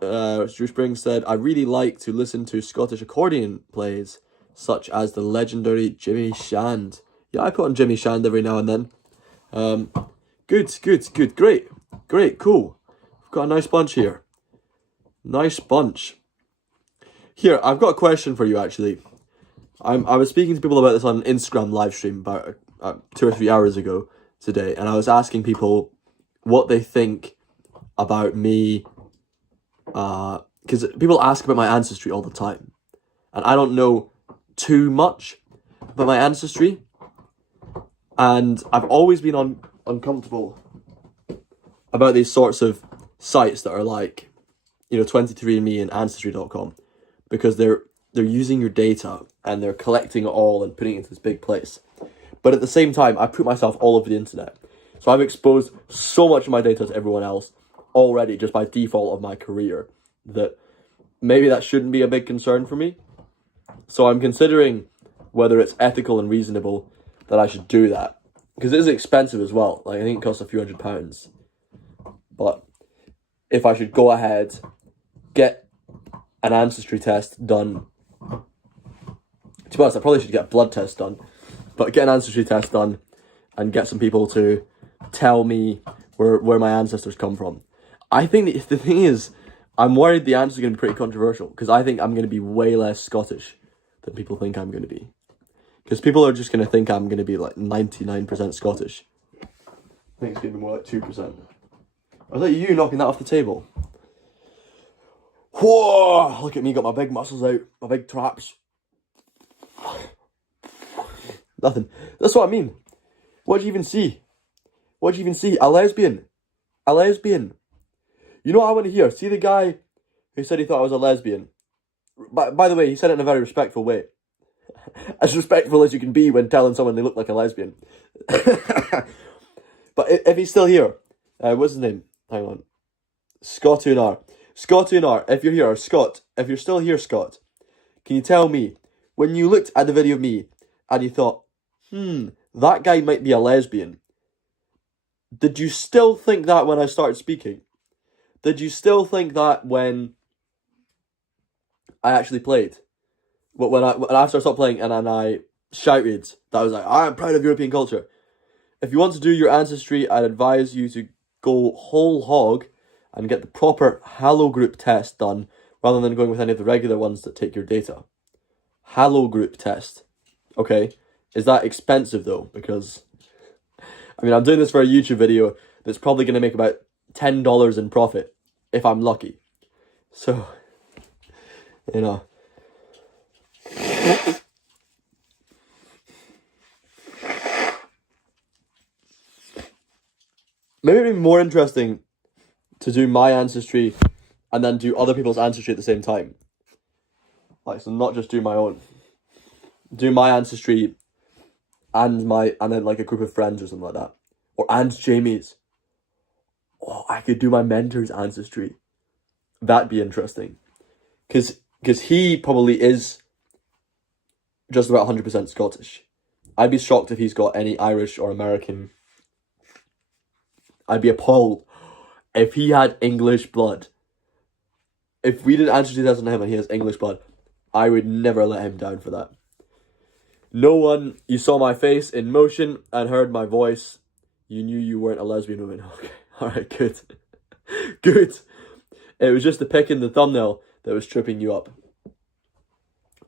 Drew Springs said, I really like to listen to Scottish accordion plays, such as the legendary Jimmy Shand. Yeah, I put on Jimmy Shand every now and then. Good. Great, cool. We've got a nice bunch here. Nice bunch. Here, I've got a question for you, actually. I was speaking to people about this on an Instagram live stream about 2 or 3 hours ago today, and I was asking people what they think about me, because people ask about my ancestry all the time, and I don't know too much about my ancestry, and I've always been uncomfortable about these sorts of sites that are like, you know, 23andMe and Ancestry.com, because they're using your data and they're collecting it all and putting it into this big place. But at the same time, I put myself all over the internet. So I've exposed so much of my data to everyone else already, just by default of my career, that maybe that shouldn't be a big concern for me. So I'm considering whether it's ethical and reasonable that I should do that. Because it is expensive as well. Like, I think it costs a few £100. But if I should go ahead, get an ancestry test done. To be honest, I probably should get a blood test done. But get an ancestry test done and get some people to tell me where my ancestors come from. I think the thing is, I'm worried the answers are going to be pretty controversial, because I think I'm going to be way less Scottish than people think I'm going to be. Because people are just going to think I'm going to be like 99% Scottish. I think it's going to be more like 2%. Was that you knocking that off the table? Whoa! Look at me, got my big muscles out, my big traps. Nothing. That's what I mean. What do you even see? What do you even see? A lesbian. A lesbian. You know what I want to hear? See the guy who said he thought I was a lesbian? By the way, he said it in a very respectful way. As respectful as you can be when telling someone they look like a lesbian. But if he's still here, what's his name? Hang on. Scott Unar. Scott Unar, if you're here, or Scott, if you're still here, Scott, can you tell me, when you looked at the video of me and you thought, that guy might be a lesbian, did you still think that when I started speaking? Did you still think that when I actually played? When after I stopped playing and I shouted that I was like, I'm proud of European culture. If you want to do your ancestry, I'd advise you to go whole hog and get the proper Hallogroup test done, rather than going with any of the regular ones that take your data. Hallogroup test. Okay? Is that expensive though? Because, I mean, I'm doing this for a YouTube video that's probably going to make about $10 in profit, if I'm lucky. So, you know. Maybe it'd be more interesting to do my ancestry and then do other people's ancestry at the same time. Like, so not just do my own. Do my ancestry and then like a group of friends or something like that, and Jamie's. Oh, I could do my mentor's ancestry. That'd be interesting, because he probably is just about 100% Scottish. I'd be shocked if he's got any Irish or American. I'd be appalled if he had English blood. If we did ancestry test on him and he has English blood, I would never let him down for that. No one, you saw my face in motion and heard my voice. You knew you weren't a lesbian woman. Okay, alright, good. Good. It was just the pic in the thumbnail that was tripping you up.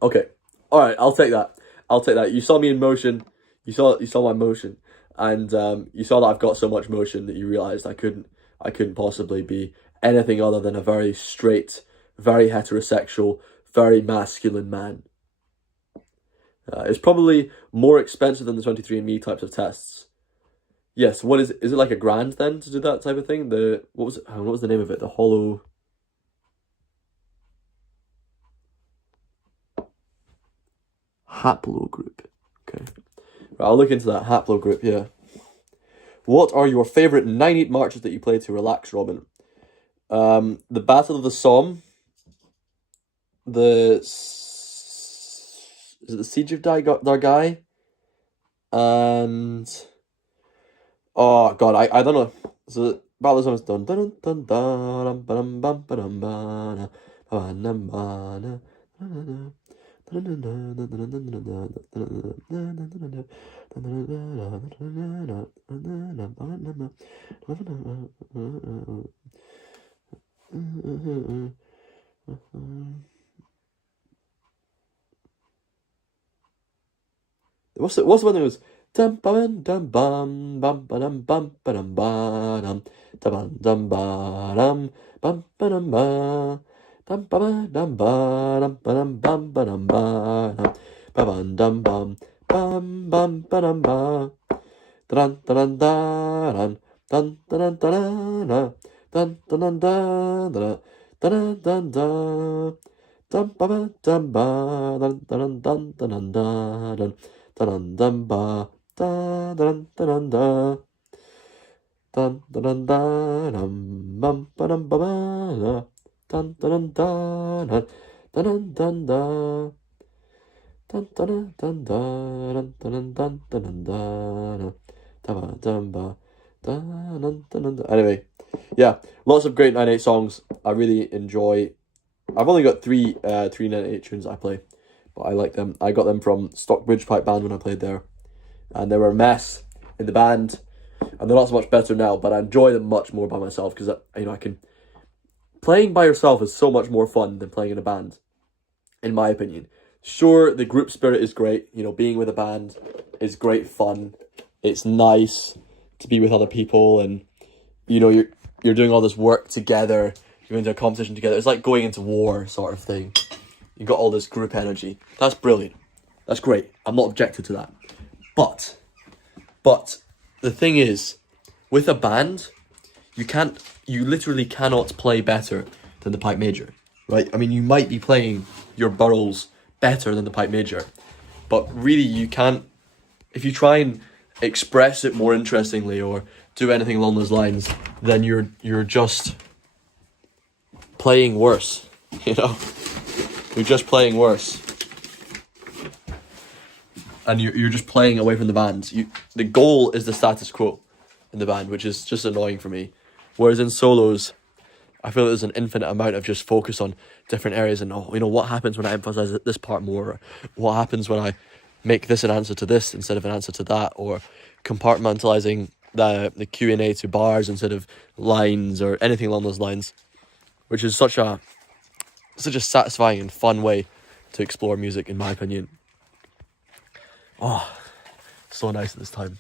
Okay, alright, I'll take that. You saw me in motion. You saw my motion. And you saw that I've got so much motion that you realised I couldn't possibly be anything other than a very straight, very heterosexual, very masculine man. It's probably more expensive than the 23andMe types of tests. Yes, what is it? Is it like a grand then to do that type of thing? What was the name of it? The hollow... haplogroup. Okay. Right, I'll look into that haplogroup, yeah. What are your favourite 9/8 marches that you play to relax, Robin? The Battle of the Somme. Is it the Siege of Dargai? And... oh, God, I don't know. So, Battle of the Somme is dun dun dun dun dun dun dun what's the one that goes dum bum dum bum bum bum bum bum bum dum dum bum bum bum bum dum bum dum bum bum bum bum bum dum bum bum bum bum bum dun dun dun dun dun dun dun dun dun dun dun dun dun dum ba dum ba dun dun dun dun dun dun dun ba dun dun dun dun dun dun dun bum ba dum ba ba dun dun dun dun dun dun dun dun dun dun dun dun dun dun dun anyway, yeah, lots of great 9/8 songs. I really enjoy. I've only got three 9/8 tunes I play, but I like them. I got them from Stockbridge Pipe Band when I played there, and they were a mess in the band, and they're not so much better now. But I enjoy them much more by myself because I can. Playing by yourself is so much more fun than playing in a band, in my opinion. Sure, the group spirit is great. Being with a band is great fun. It's nice to be with other people, and you're doing all this work together. You're into a competition together. It's like going into war sort of thing. You got all this group energy. That's brilliant. That's great. I'm not objected to that. But the thing is, with a band, you literally cannot play better than the pipe major, right? I mean, you might be playing your burls better than the pipe major, but really you can't. If you try and express it more interestingly or do anything along those lines, then you're just playing worse. You're just playing worse, and you're just playing away from the band. The goal is the status quo in the band, which is just annoying for me. Whereas in solos, I feel there's an infinite amount of just focus on different areas, and what happens when I emphasize this part more, or what happens when I make this an answer to this instead of an answer to that, or compartmentalizing the Q&A to bars instead of lines or anything along those lines, which is such a satisfying and fun way to explore music, in my opinion. Oh, so nice at this time.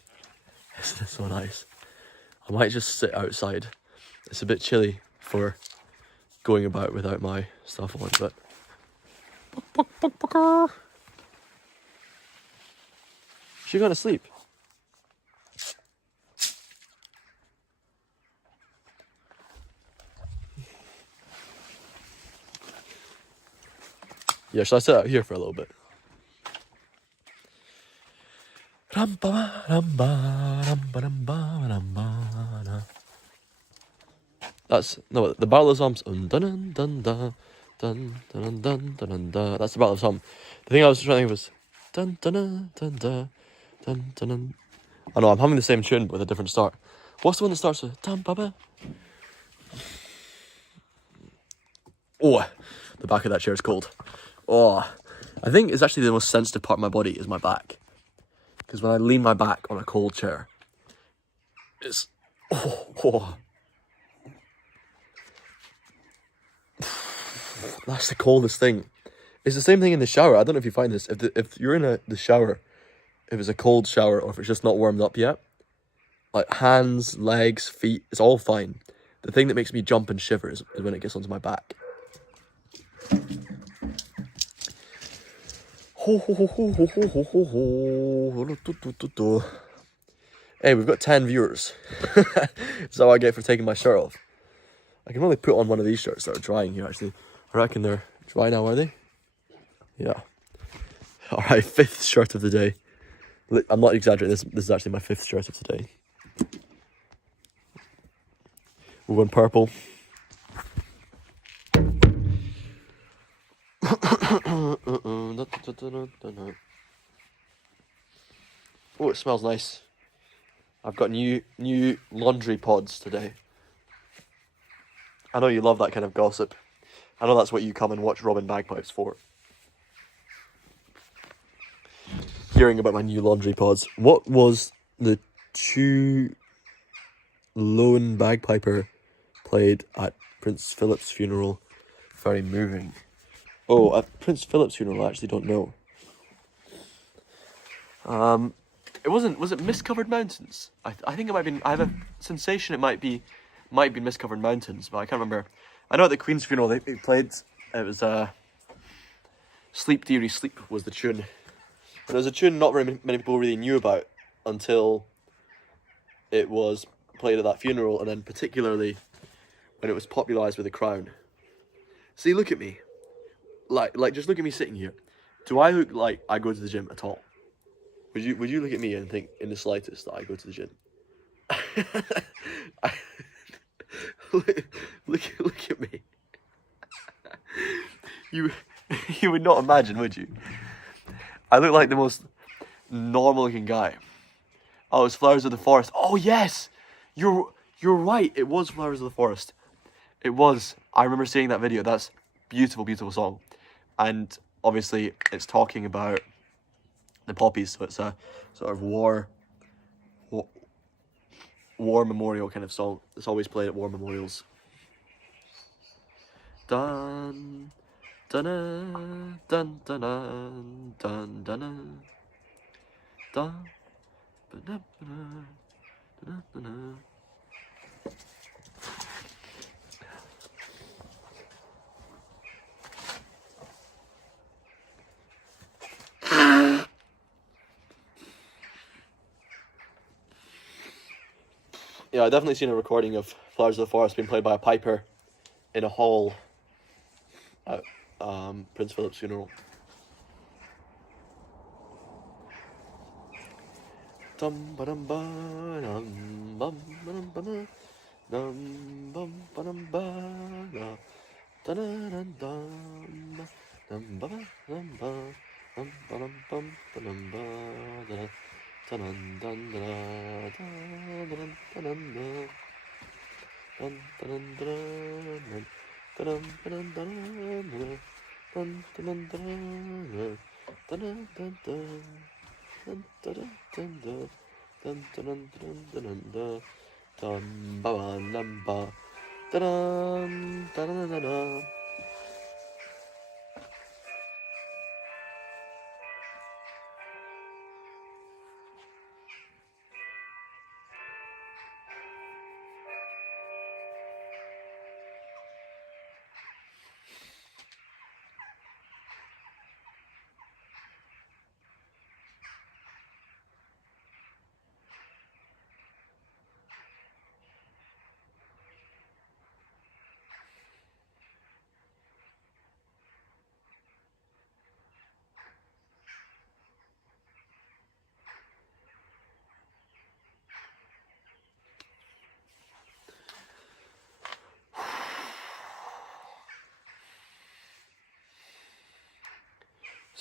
Isn't it so nice? I might just sit outside. It's a bit chilly for going about without my stuff on, but... She gonna sleep? Yeah, should I sit out here for a little bit? That's no the Battle of Psalms. Dun dun dun dun dun dun dun dun dun. That's the Battle of Psalm. The thing I was trying to think was dun dun dun dun dun dun dun. I know I'm humming the same tune but with a different start. What's the one that starts with dum ba ba? Oh, the back of that chair is cold. Oh, I think it's actually the most sensitive part of my body is my back. Because when I lean my back on a cold chair, it's oh. That's the coldest thing. It's the same thing in the shower. I don't know if you find this. If you're in the shower, if it's a cold shower or if it's just not warmed up yet, like hands, legs, feet, it's all fine. The thing that makes me jump and shiver is when it gets onto my back. Hey, we've got 10 viewers. That's how I get for taking my shirt off. I can only put on one of these shirts that are drying here, actually. I reckon they're dry now, are they? Yeah. Alright, 5th shirt of the day. I'm not exaggerating, this is actually my 5th shirt of today. We're going purple. Oh, it smells nice. I've got new laundry pods today. I know you love that kind of gossip. I know that's what you come and watch Robin Bagpipes for. Hearing about my new laundry pods. What was the lone bagpiper played at Prince Philip's funeral? Very moving. Oh, at Prince Philip's funeral, I actually don't know. Was it Mist Covered Mountains? I think it might have been, I have a sensation it might be Mist Covered Mountains, but I can't remember. I know at the Queen's funeral they played, it was Sleep Dearie Sleep was the tune. And it was a tune not very many people really knew about until it was played at that funeral, and then particularly when it was popularised with The Crown. See, look at me. Like just look at me sitting here. Do I look like I go to the gym at all? Would you look at me and think in the slightest that I go to the gym? Look at me. You would not imagine, would you? I look like the most normal looking guy. Oh, it's Flowers of the Forest. Oh yes, you're right. It was Flowers of the Forest. It was. I remember seeing that video. That's beautiful, beautiful song, and obviously it's talking about the poppies. So it's a sort of war memorial kind of song. It's always played at war memorials. Dun dun dun dun dun dun dun dun. Yeah, I've definitely seen a recording of Flowers of the Forest being played by a piper in a hall at Prince Philip's funeral. Dum ba dum ba dum bum ba dum ba dum bum ba dum ba da da da dum dum ba dum ba dum ba dum bum ba dum ba da dun dun da dun dun dun dun dun dun.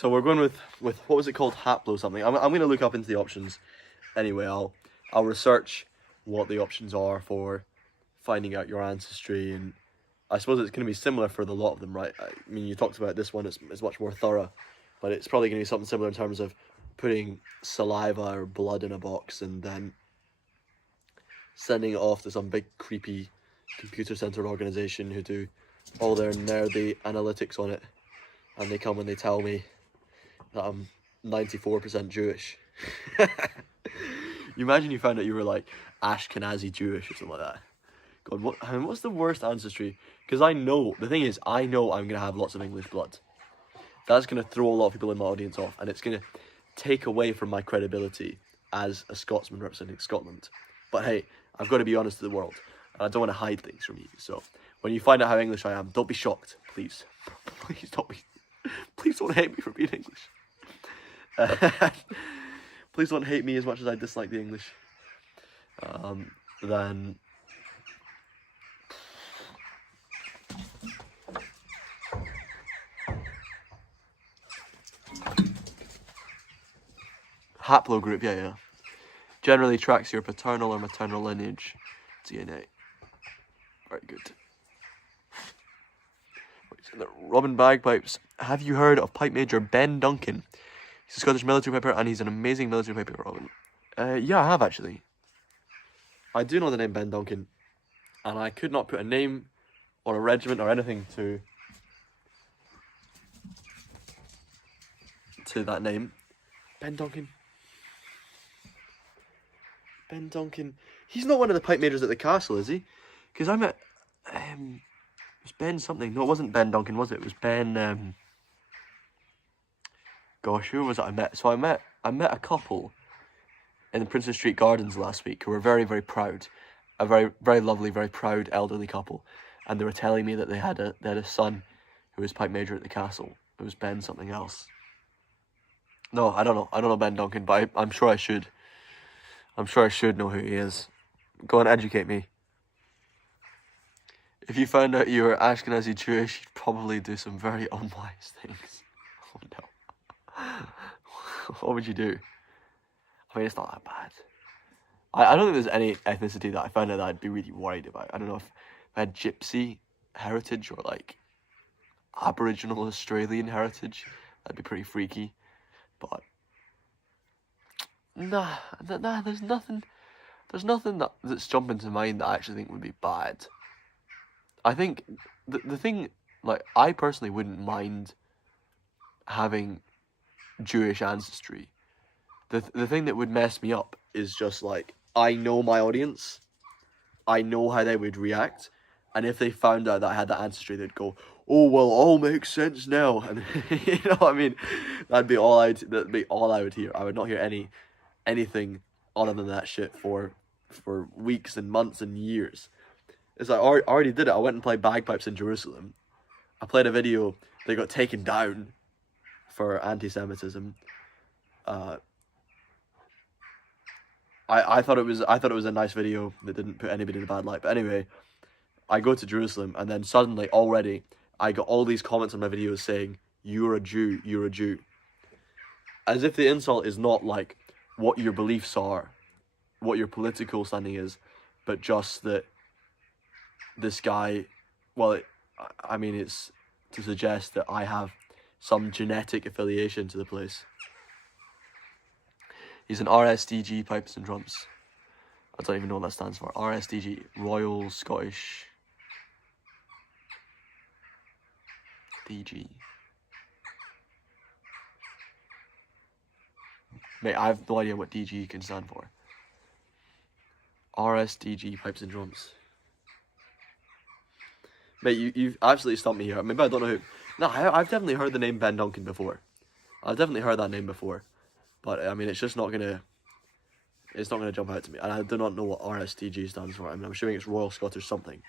So we're going with what was it called? Haplo something. I'm going to look up into the options. Anyway, I'll research what the options are for finding out your ancestry, and I suppose it's going to be similar for the lot of them, right? I mean, you talked about this one, it's much more thorough, but it's probably going to be something similar in terms of putting saliva or blood in a box and then sending it off to some big creepy computer-centered organization who do all their nerdy analytics on it, and they come and they tell me that I'm 94% Jewish. You imagine you found out you were like Ashkenazi Jewish or something like that. God, what's the worst ancestry? Because I know, the thing is, I know I'm going to have lots of English blood. That's going to throw a lot of people in my audience off, and it's going to take away from my credibility as a Scotsman representing Scotland. But hey, I've got to be honest to the world, and I don't want to hide things from you. So when you find out how English I am, don't be shocked, please. Please don't hate me for being English. Please don't hate me as much as I dislike the English. Then haplogroup, yeah. Generally tracks your paternal or maternal lineage, DNA. Very good. Robin Bagpipes. Have you heard of Pipe Major Ben Duncan? He's a Scottish military piper, and he's an amazing military piper, Robin. Yeah, I have actually. I do know the name Ben Duncan, and I could not put a name or a regiment or anything to that name. Ben Duncan. Ben Duncan. He's not one of the pipe majors at the castle, is he? Because I met... it was Ben something. No, it wasn't Ben Duncan, was it? It was Ben... Gosh, who was it I met? So I met a couple in the Princess Street Gardens last week who were very, very proud. A very, very lovely, very proud elderly couple. And they were telling me that they had a son who was pipe major at the castle. It was Ben something else. No, I don't know. I don't know Ben Duncan, but I'm sure I should. I'm sure I should know who he is. Go and educate me. If you found out you were Ashkenazi Jewish, you'd probably do some very unwise things. Oh no. What would you do? I mean, it's not that bad. I don't think there's any ethnicity that I found out that I'd be really worried about. I don't know if I had Gypsy heritage or like Aboriginal Australian heritage. That'd be pretty freaky. But nah, there's nothing that's jumping to mind that I actually think would be bad. I think the thing, like, I personally wouldn't mind having Jewish ancestry. The thing that would mess me up is just like, I know my audience, I know how they would react, and if they found out that I had that ancestry, they'd go, "Oh well, all makes sense now," and you know what I mean. That'd be all I would hear. I would not hear anything other than that shit for weeks and months and years. It's like, I already did it. I went and played bagpipes in Jerusalem. I played a video that got taken down for anti-Semitism. I thought it was a nice video that didn't put anybody in a bad light. But anyway, I go to Jerusalem, and then suddenly already I got all these comments on my videos saying, "You're a Jew, you're a Jew," as if the insult is not like what your beliefs are, what your political standing is, but just that this guy, well, I mean, it's to suggest that I have some genetic affiliation to the place. He's an RSDG, pipes and drums. I don't even know what that stands for. RSDG, Royal Scottish DG. Mate, I have no idea what DG can stand for. RSDG, pipes and drums. Mate, you've absolutely stumped me here. Maybe I don't know who... No, I've definitely heard the name Ben Duncan before. I've definitely heard that name before. But, I mean, it's just not gonna... It's not gonna jump out to me. And I do not know what RSTG stands for. I mean, I'm assuming it's Royal Scottish something.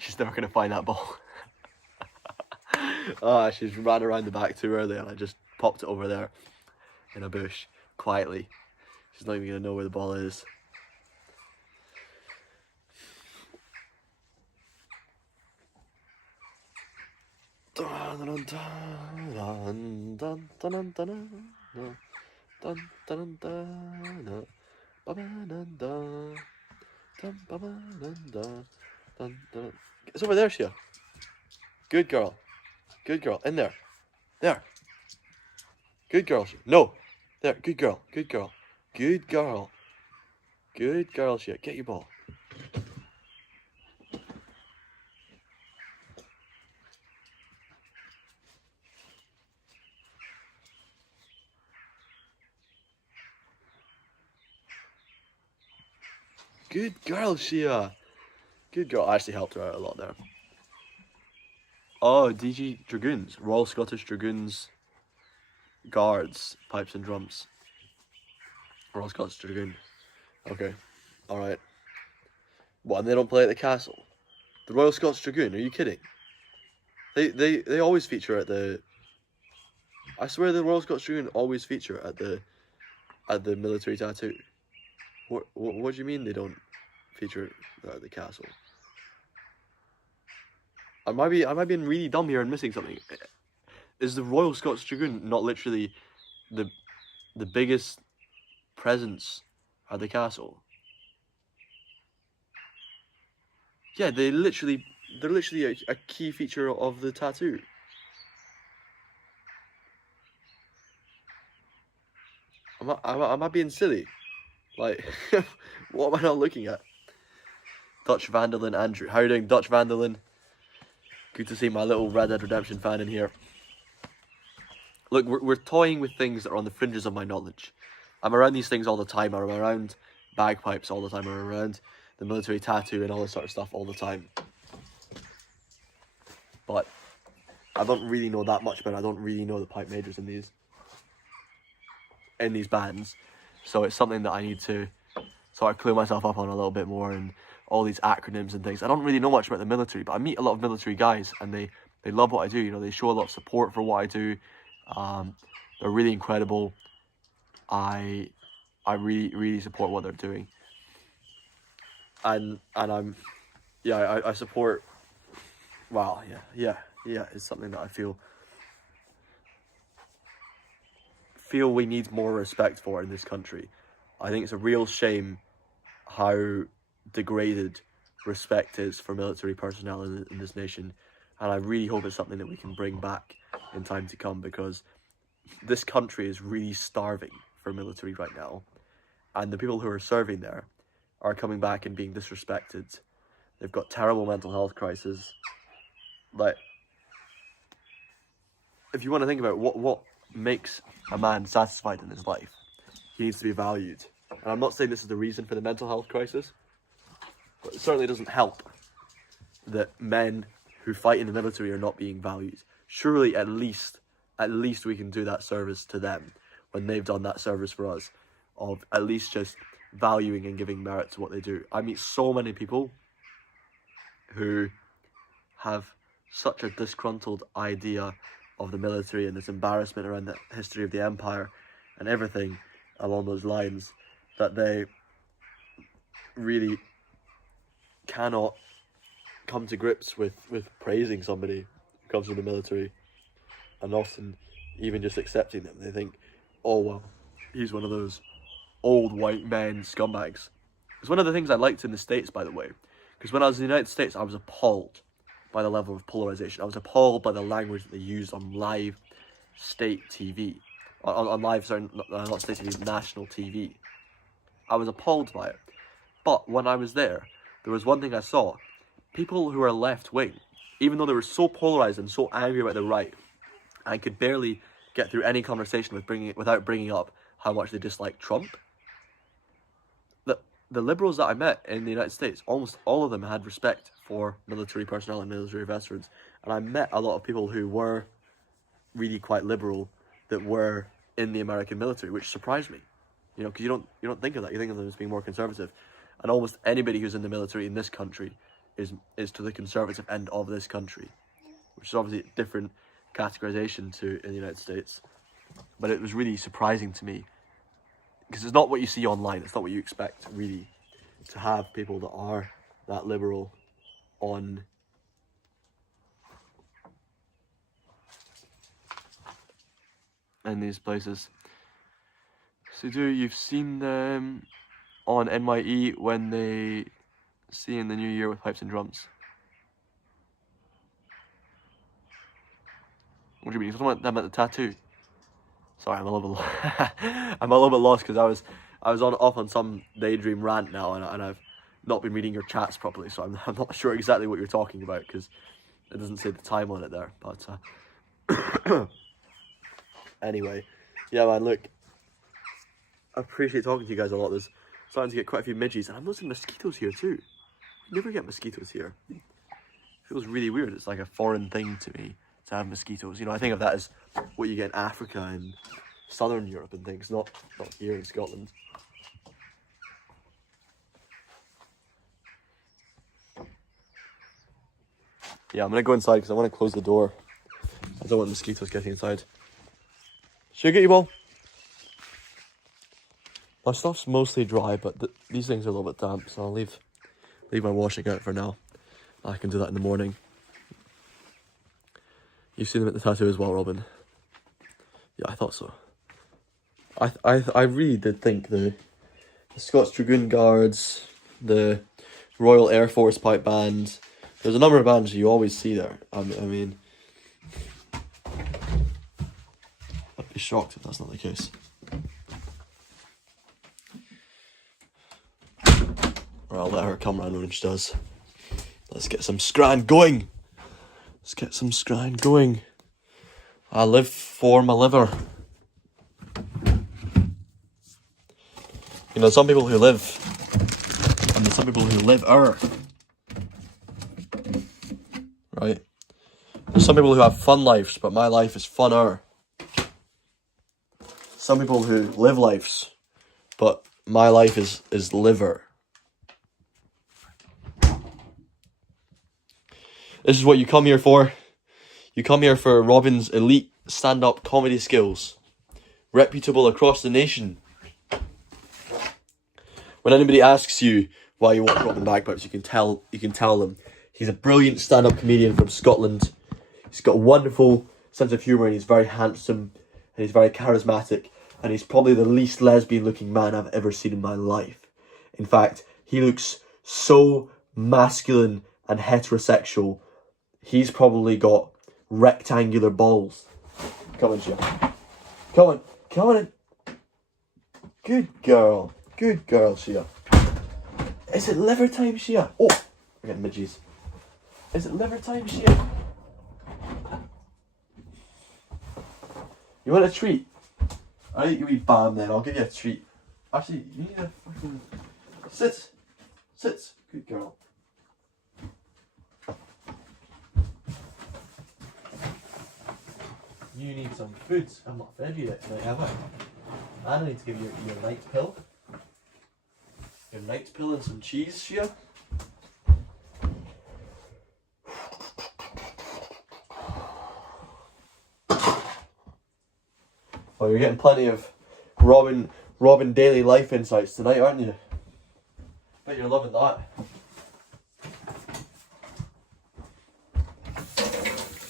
She's never gonna find that ball. She's ran around the back too early, and I just popped it over there in a bush quietly. She's not even gonna know where the ball is. It's over there, Shia. Good girl. Good girl. In there. There. Good girl. No. There. Good girl. Good girl. Good girl. Good girl, Shia. Get your ball. Good girl, Shia. Good girl. I actually helped her out a lot there. Oh, DG Dragoons. Royal Scottish Dragoons Guards. Pipes and drums. Royal Scottish Dragoon. Okay. Alright. What, and they don't play at the castle? The Royal Scots Dragoon, are you kidding? They always feature at the... I swear the Royal Scots Dragoon always feature at the military tattoo. What do you mean they don't feature at the castle? I might be being really dumb here and missing something. Is the Royal Scots Dragoon not literally the biggest presence at the castle? Yeah, they're literally a key feature of the tattoo. Am I being silly? Like, what am I not looking at? Dutch Vandalin Andrew. How are you doing, Dutch Vandalin? Good to see my little Red Dead Redemption fan in here. Look, we're toying with things that are on the fringes of my knowledge. I'm around these things all the time. I'm around bagpipes all the time. I'm around the military tattoo and all this sort of stuff all the time. But I don't really know that much about it. I don't really know the pipe majors in these bands. So it's something that I need to sort of clue myself up on a little bit more, and all these acronyms and things. I don't really know much about the military, but I meet a lot of military guys, and they love what I do. You know, they show a lot of support for what I do. They're really incredible. I really support what they're doing. And I support. Wow, yeah. It's something that I feel we need more respect for in this country. I think it's a real shame how degraded respect is for military personnel in this nation, and I really hope it's something that we can bring back in time to come, because this country is really starving for military right now, and the people who are serving there are coming back and being disrespected. They've got terrible mental health crises. Like, if you want to think about what makes a man satisfied in his life, he needs to be valued. And I'm not saying this is the reason for the mental health crisis, but it certainly doesn't help that men who fight in the military are not being valued. Surely at least we can do that service to them when they've done that service for us, of at least just valuing and giving merit to what they do. I meet so many people who have such a disgruntled idea of the military and this embarrassment around the history of the empire and everything along those lines, that they really cannot come to grips with praising somebody who comes from the military, and often even just accepting them. They think, oh well, he's one of those old white men scumbags. It's one of the things I liked in the States, by the way, because when I was in the United States, I was appalled by the level of polarization. I was appalled by the language that they used on live state TV. On live, sorry, not state TV, national TV. I was appalled by it. But when I was there was one thing I saw. People who are left-wing, even though they were so polarized and so angry about the right, and could barely get through any conversation without bringing up how much they dislike Trump, the liberals that I met in the United States, almost all of them had respect for military personnel and military veterans. And I met a lot of people who were really quite liberal that were in the American military, which surprised me. You know, because you don't think of that. You think of them as being more conservative. And almost anybody who's in the military in this country is to the conservative end of this country, which is obviously a different categorization to in the United States. But it was really surprising to me, because it's not what you see online. It's not what you expect, really, to have people that are that liberal on in these places. So you've seen them on NYE when they see in the new year with pipes and drums. What do you mean? You're talking about them at the tattoo? Sorry, I'm a little bit lost because I was off on some daydream rant now, and I've not been reading your chats properly, so I'm not sure exactly what you're talking about because it doesn't say the time on it there. But anyway, yeah, man. Look, I appreciate talking to you guys a lot. There's starting to get quite a few midges, and I'm noticing mosquitoes here too. You never get mosquitoes here. It feels really weird. It's like a foreign thing to me to have mosquitoes. You know, I think of that as what you get in Africa and Southern Europe and things, not here in Scotland. Yeah, I'm gonna go inside because I want to close the door. I don't want mosquitoes getting inside. Should I get you ball? My stuff's mostly dry, but these things are a little bit damp, so I'll leave my washing out for now. I can do that in the morning. You've seen them at the tattoo as well, Robin? Yeah, I thought so. I really did think the Scots Dragoon Guards, the Royal Air Force Pipe Band, there's a number of bands you always see there. I mean, I'd be shocked if that's not the case. Or I'll let her come round when she does. Let's get some scran going. Let's get some scran going. I live for my liver. You know, some people who live, and there's some people who live right? There's some people who have fun lives, but my life is funner. Some people who live lives, but my life is liver. This is what you come here for. You come here for Robin's elite stand-up comedy skills, reputable across the nation. When anybody asks you why you watch Robin Bagpipes, you can tell them he's a brilliant stand-up comedian from Scotland. He's got a wonderful sense of humour, and he's very handsome, and he's very charismatic, and he's probably the least lesbian-looking man I've ever seen in my life. In fact, he looks so masculine and heterosexual. He's probably got rectangular balls. Come on, Shia. Come on. Good girl, Shia. Is it liver time, Shia? Oh, we're getting midges. Is it liver time, Shia? You want a treat? I'll eat you wee bam then, I'll give you a treat. Actually, you need a fucking... Sit. Good girl. You need some food. I'm not fed you yet tonight, have I? And I need to give you your night pill. Your night pill and some cheese, Shia. Well, you're getting plenty of Robin daily life insights tonight, aren't you? Bet you're loving that.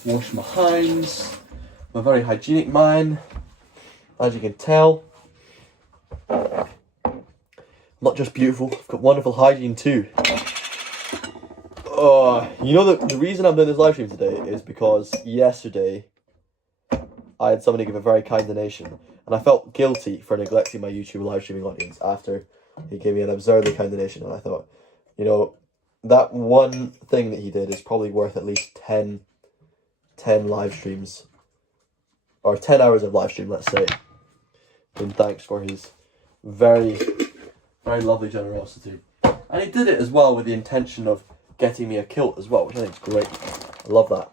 Wash my hands. I'm a very hygienic man, as you can tell. I'm not just beautiful, I've got wonderful hygiene too. You know the reason I'm doing this live stream today is because yesterday I had somebody give a very kind donation, and I felt guilty for neglecting my YouTube live streaming audience after he gave me an absurdly kind donation, and I thought, you know, that one thing that he did is probably worth at least 10 live streams. Or 10 hours of live stream, let's say. And thanks for his very, very lovely generosity. And he did it as well with the intention of getting me a kilt as well, which I think is great. I love that.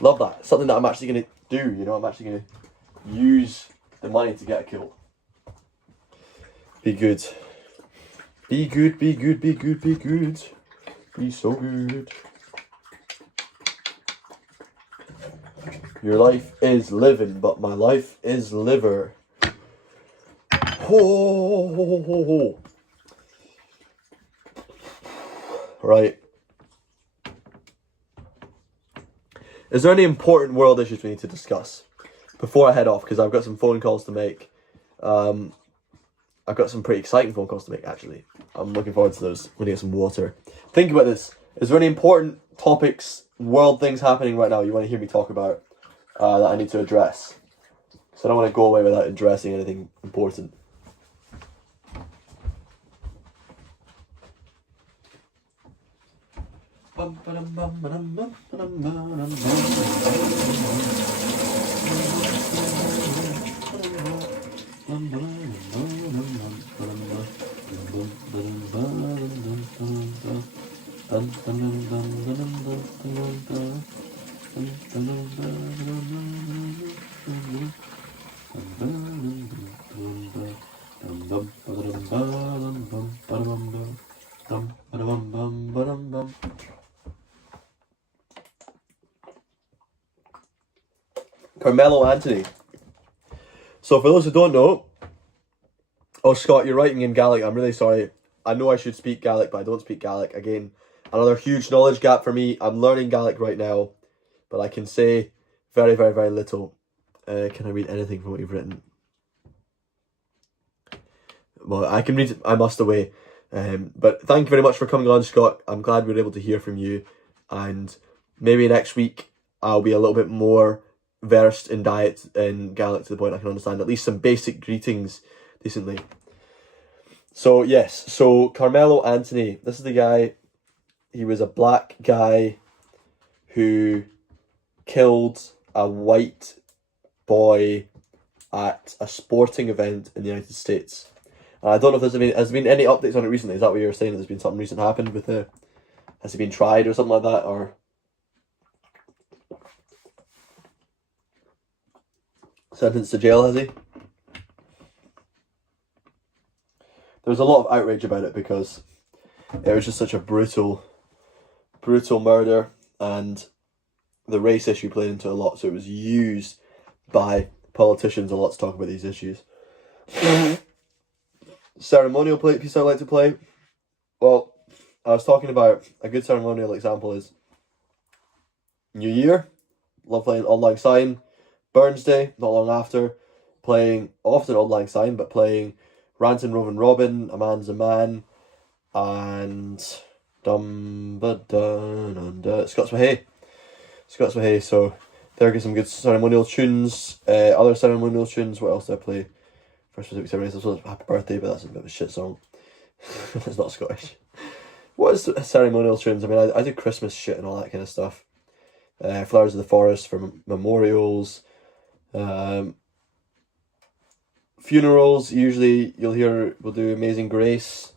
Love that. It's something that I'm actually going to do, you know. I'm actually going to use the money to get a kilt. Be good. Be good, be good, be good, be good. Be so good. Your life is living, but my life is liver. Ho, ho, ho, ho. Right. Is there any important world issues we need to discuss? before I head off, because I've got some phone calls to make. I've got some pretty exciting phone calls to make, actually. I'm looking forward to those. I'm going to get some water. Think about this. Is there any important topics, world things happening right now you want to hear me talk about that I need to address? Because I don't want to go away without addressing anything important. Carmelo Anthony. So for those who don't know, oh Scott, you're writing in Gaelic. I'm really sorry. I know I should speak Gaelic, but I don't speak Gaelic. Again, another huge knowledge gap for me. I'm learning Gaelic right now, but I can say very, very, very little. Can I read anything from what you've written? Well, I can read I must away. But thank you very much for coming on, Scott. I'm glad we were able to hear from you. And maybe next week I'll be a little bit more versed in diet in Gaelic to the point I can understand at least some basic greetings decently. So yes, so Carmelo Anthony, this is the guy. He was a black guy who killed a white boy at a sporting event in the United States. And I don't know if has been any updates on it recently. Is that what you were saying? There's been something recent happened with the, has he been tried or something like that, or sentenced to jail, has he? There was a lot of outrage about it because it was just such a brutal murder, and the race issue played into it a lot, so it was used by politicians a lot to talk about these issues. Ceremonial piece I'd like to play. Well, I was talking about a good ceremonial example is New Year. Love playing Auld Lang Syne. Burns Day, not long after, playing often Auld Lang Syne, but playing Rantin' Rovin' Robin, A Man's a Man, and Scots Mahey. So there are some good ceremonial tunes. Other ceremonial tunes. What else did I play? For specific ceremonies, also Happy Birthday, but that's a bit of a shit song. It's not Scottish. What is ceremonial tunes? I mean, I do Christmas shit and all that kind of stuff. Flowers of the Forest for memorials. Funerals, usually you'll hear we'll do Amazing Grace.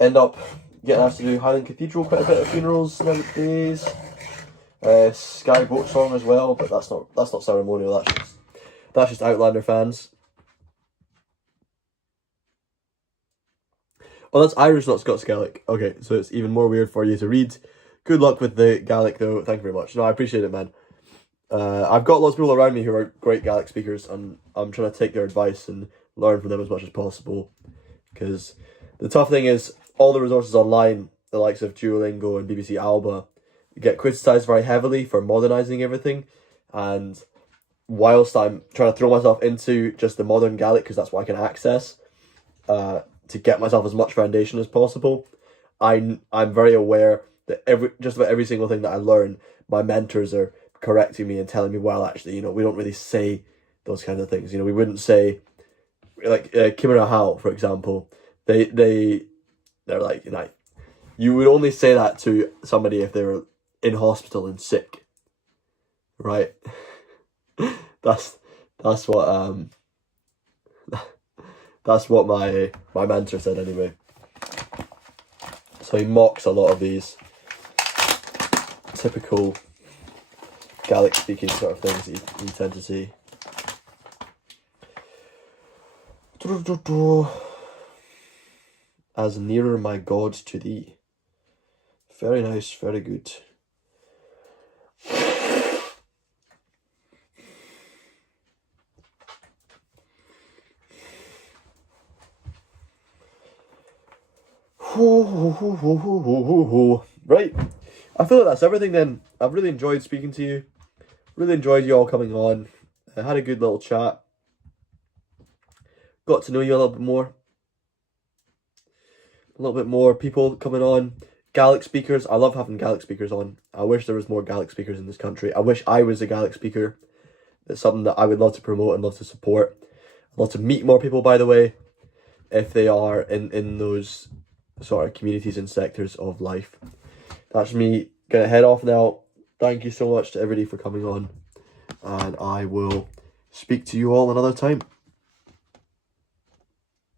End up getting asked to do Highland Cathedral quite a bit of funerals nowadays. Sky Boat Song as well, but that's not ceremonial. That's just Outlander fans. Oh, that's Irish, not Scots Gaelic. Okay, so it's even more weird for you to read. Good luck with the Gaelic, though. Thank you very much. No, I appreciate it, man. I've got lots of people around me who are great Gaelic speakers, and I'm trying to take their advice and learn from them as much as possible. Because the tough thing is, all the resources online, the likes of Duolingo and BBC Alba, get criticised very heavily for modernising everything. And whilst I'm trying to throw myself into just the modern Gaelic, because that's what I can access, to get myself as much foundation as possible, I'm very aware that just about every single thing that I learn, my mentors are correcting me and telling me, well, actually, we don't really say those kind of things. We wouldn't say, like, Kimura Hao, for example, they're like, you would only say that to somebody if they were in hospital and sick, right? That's what that's what my mentor said anyway. So he mocks a lot of these typical Gaelic speaking sort of things that you tend to see. As nearer my God to thee. Very nice, very good. Right, I feel like that's everything then. I've really enjoyed speaking to you. Really enjoyed you all coming on. I had a good little chat. Got to know you a little bit more. A little bit more people coming on. Gaelic speakers. I love having Gaelic speakers on. I wish there was more Gaelic speakers in this country. I wish I was a Gaelic speaker. It's something that I would love to promote and love to support. I'd love to meet more people, by the way, if they are in those sort of communities and sectors of life. That's me gonna head off now. Thank you so much to everybody for coming on, and I will speak to you all another time.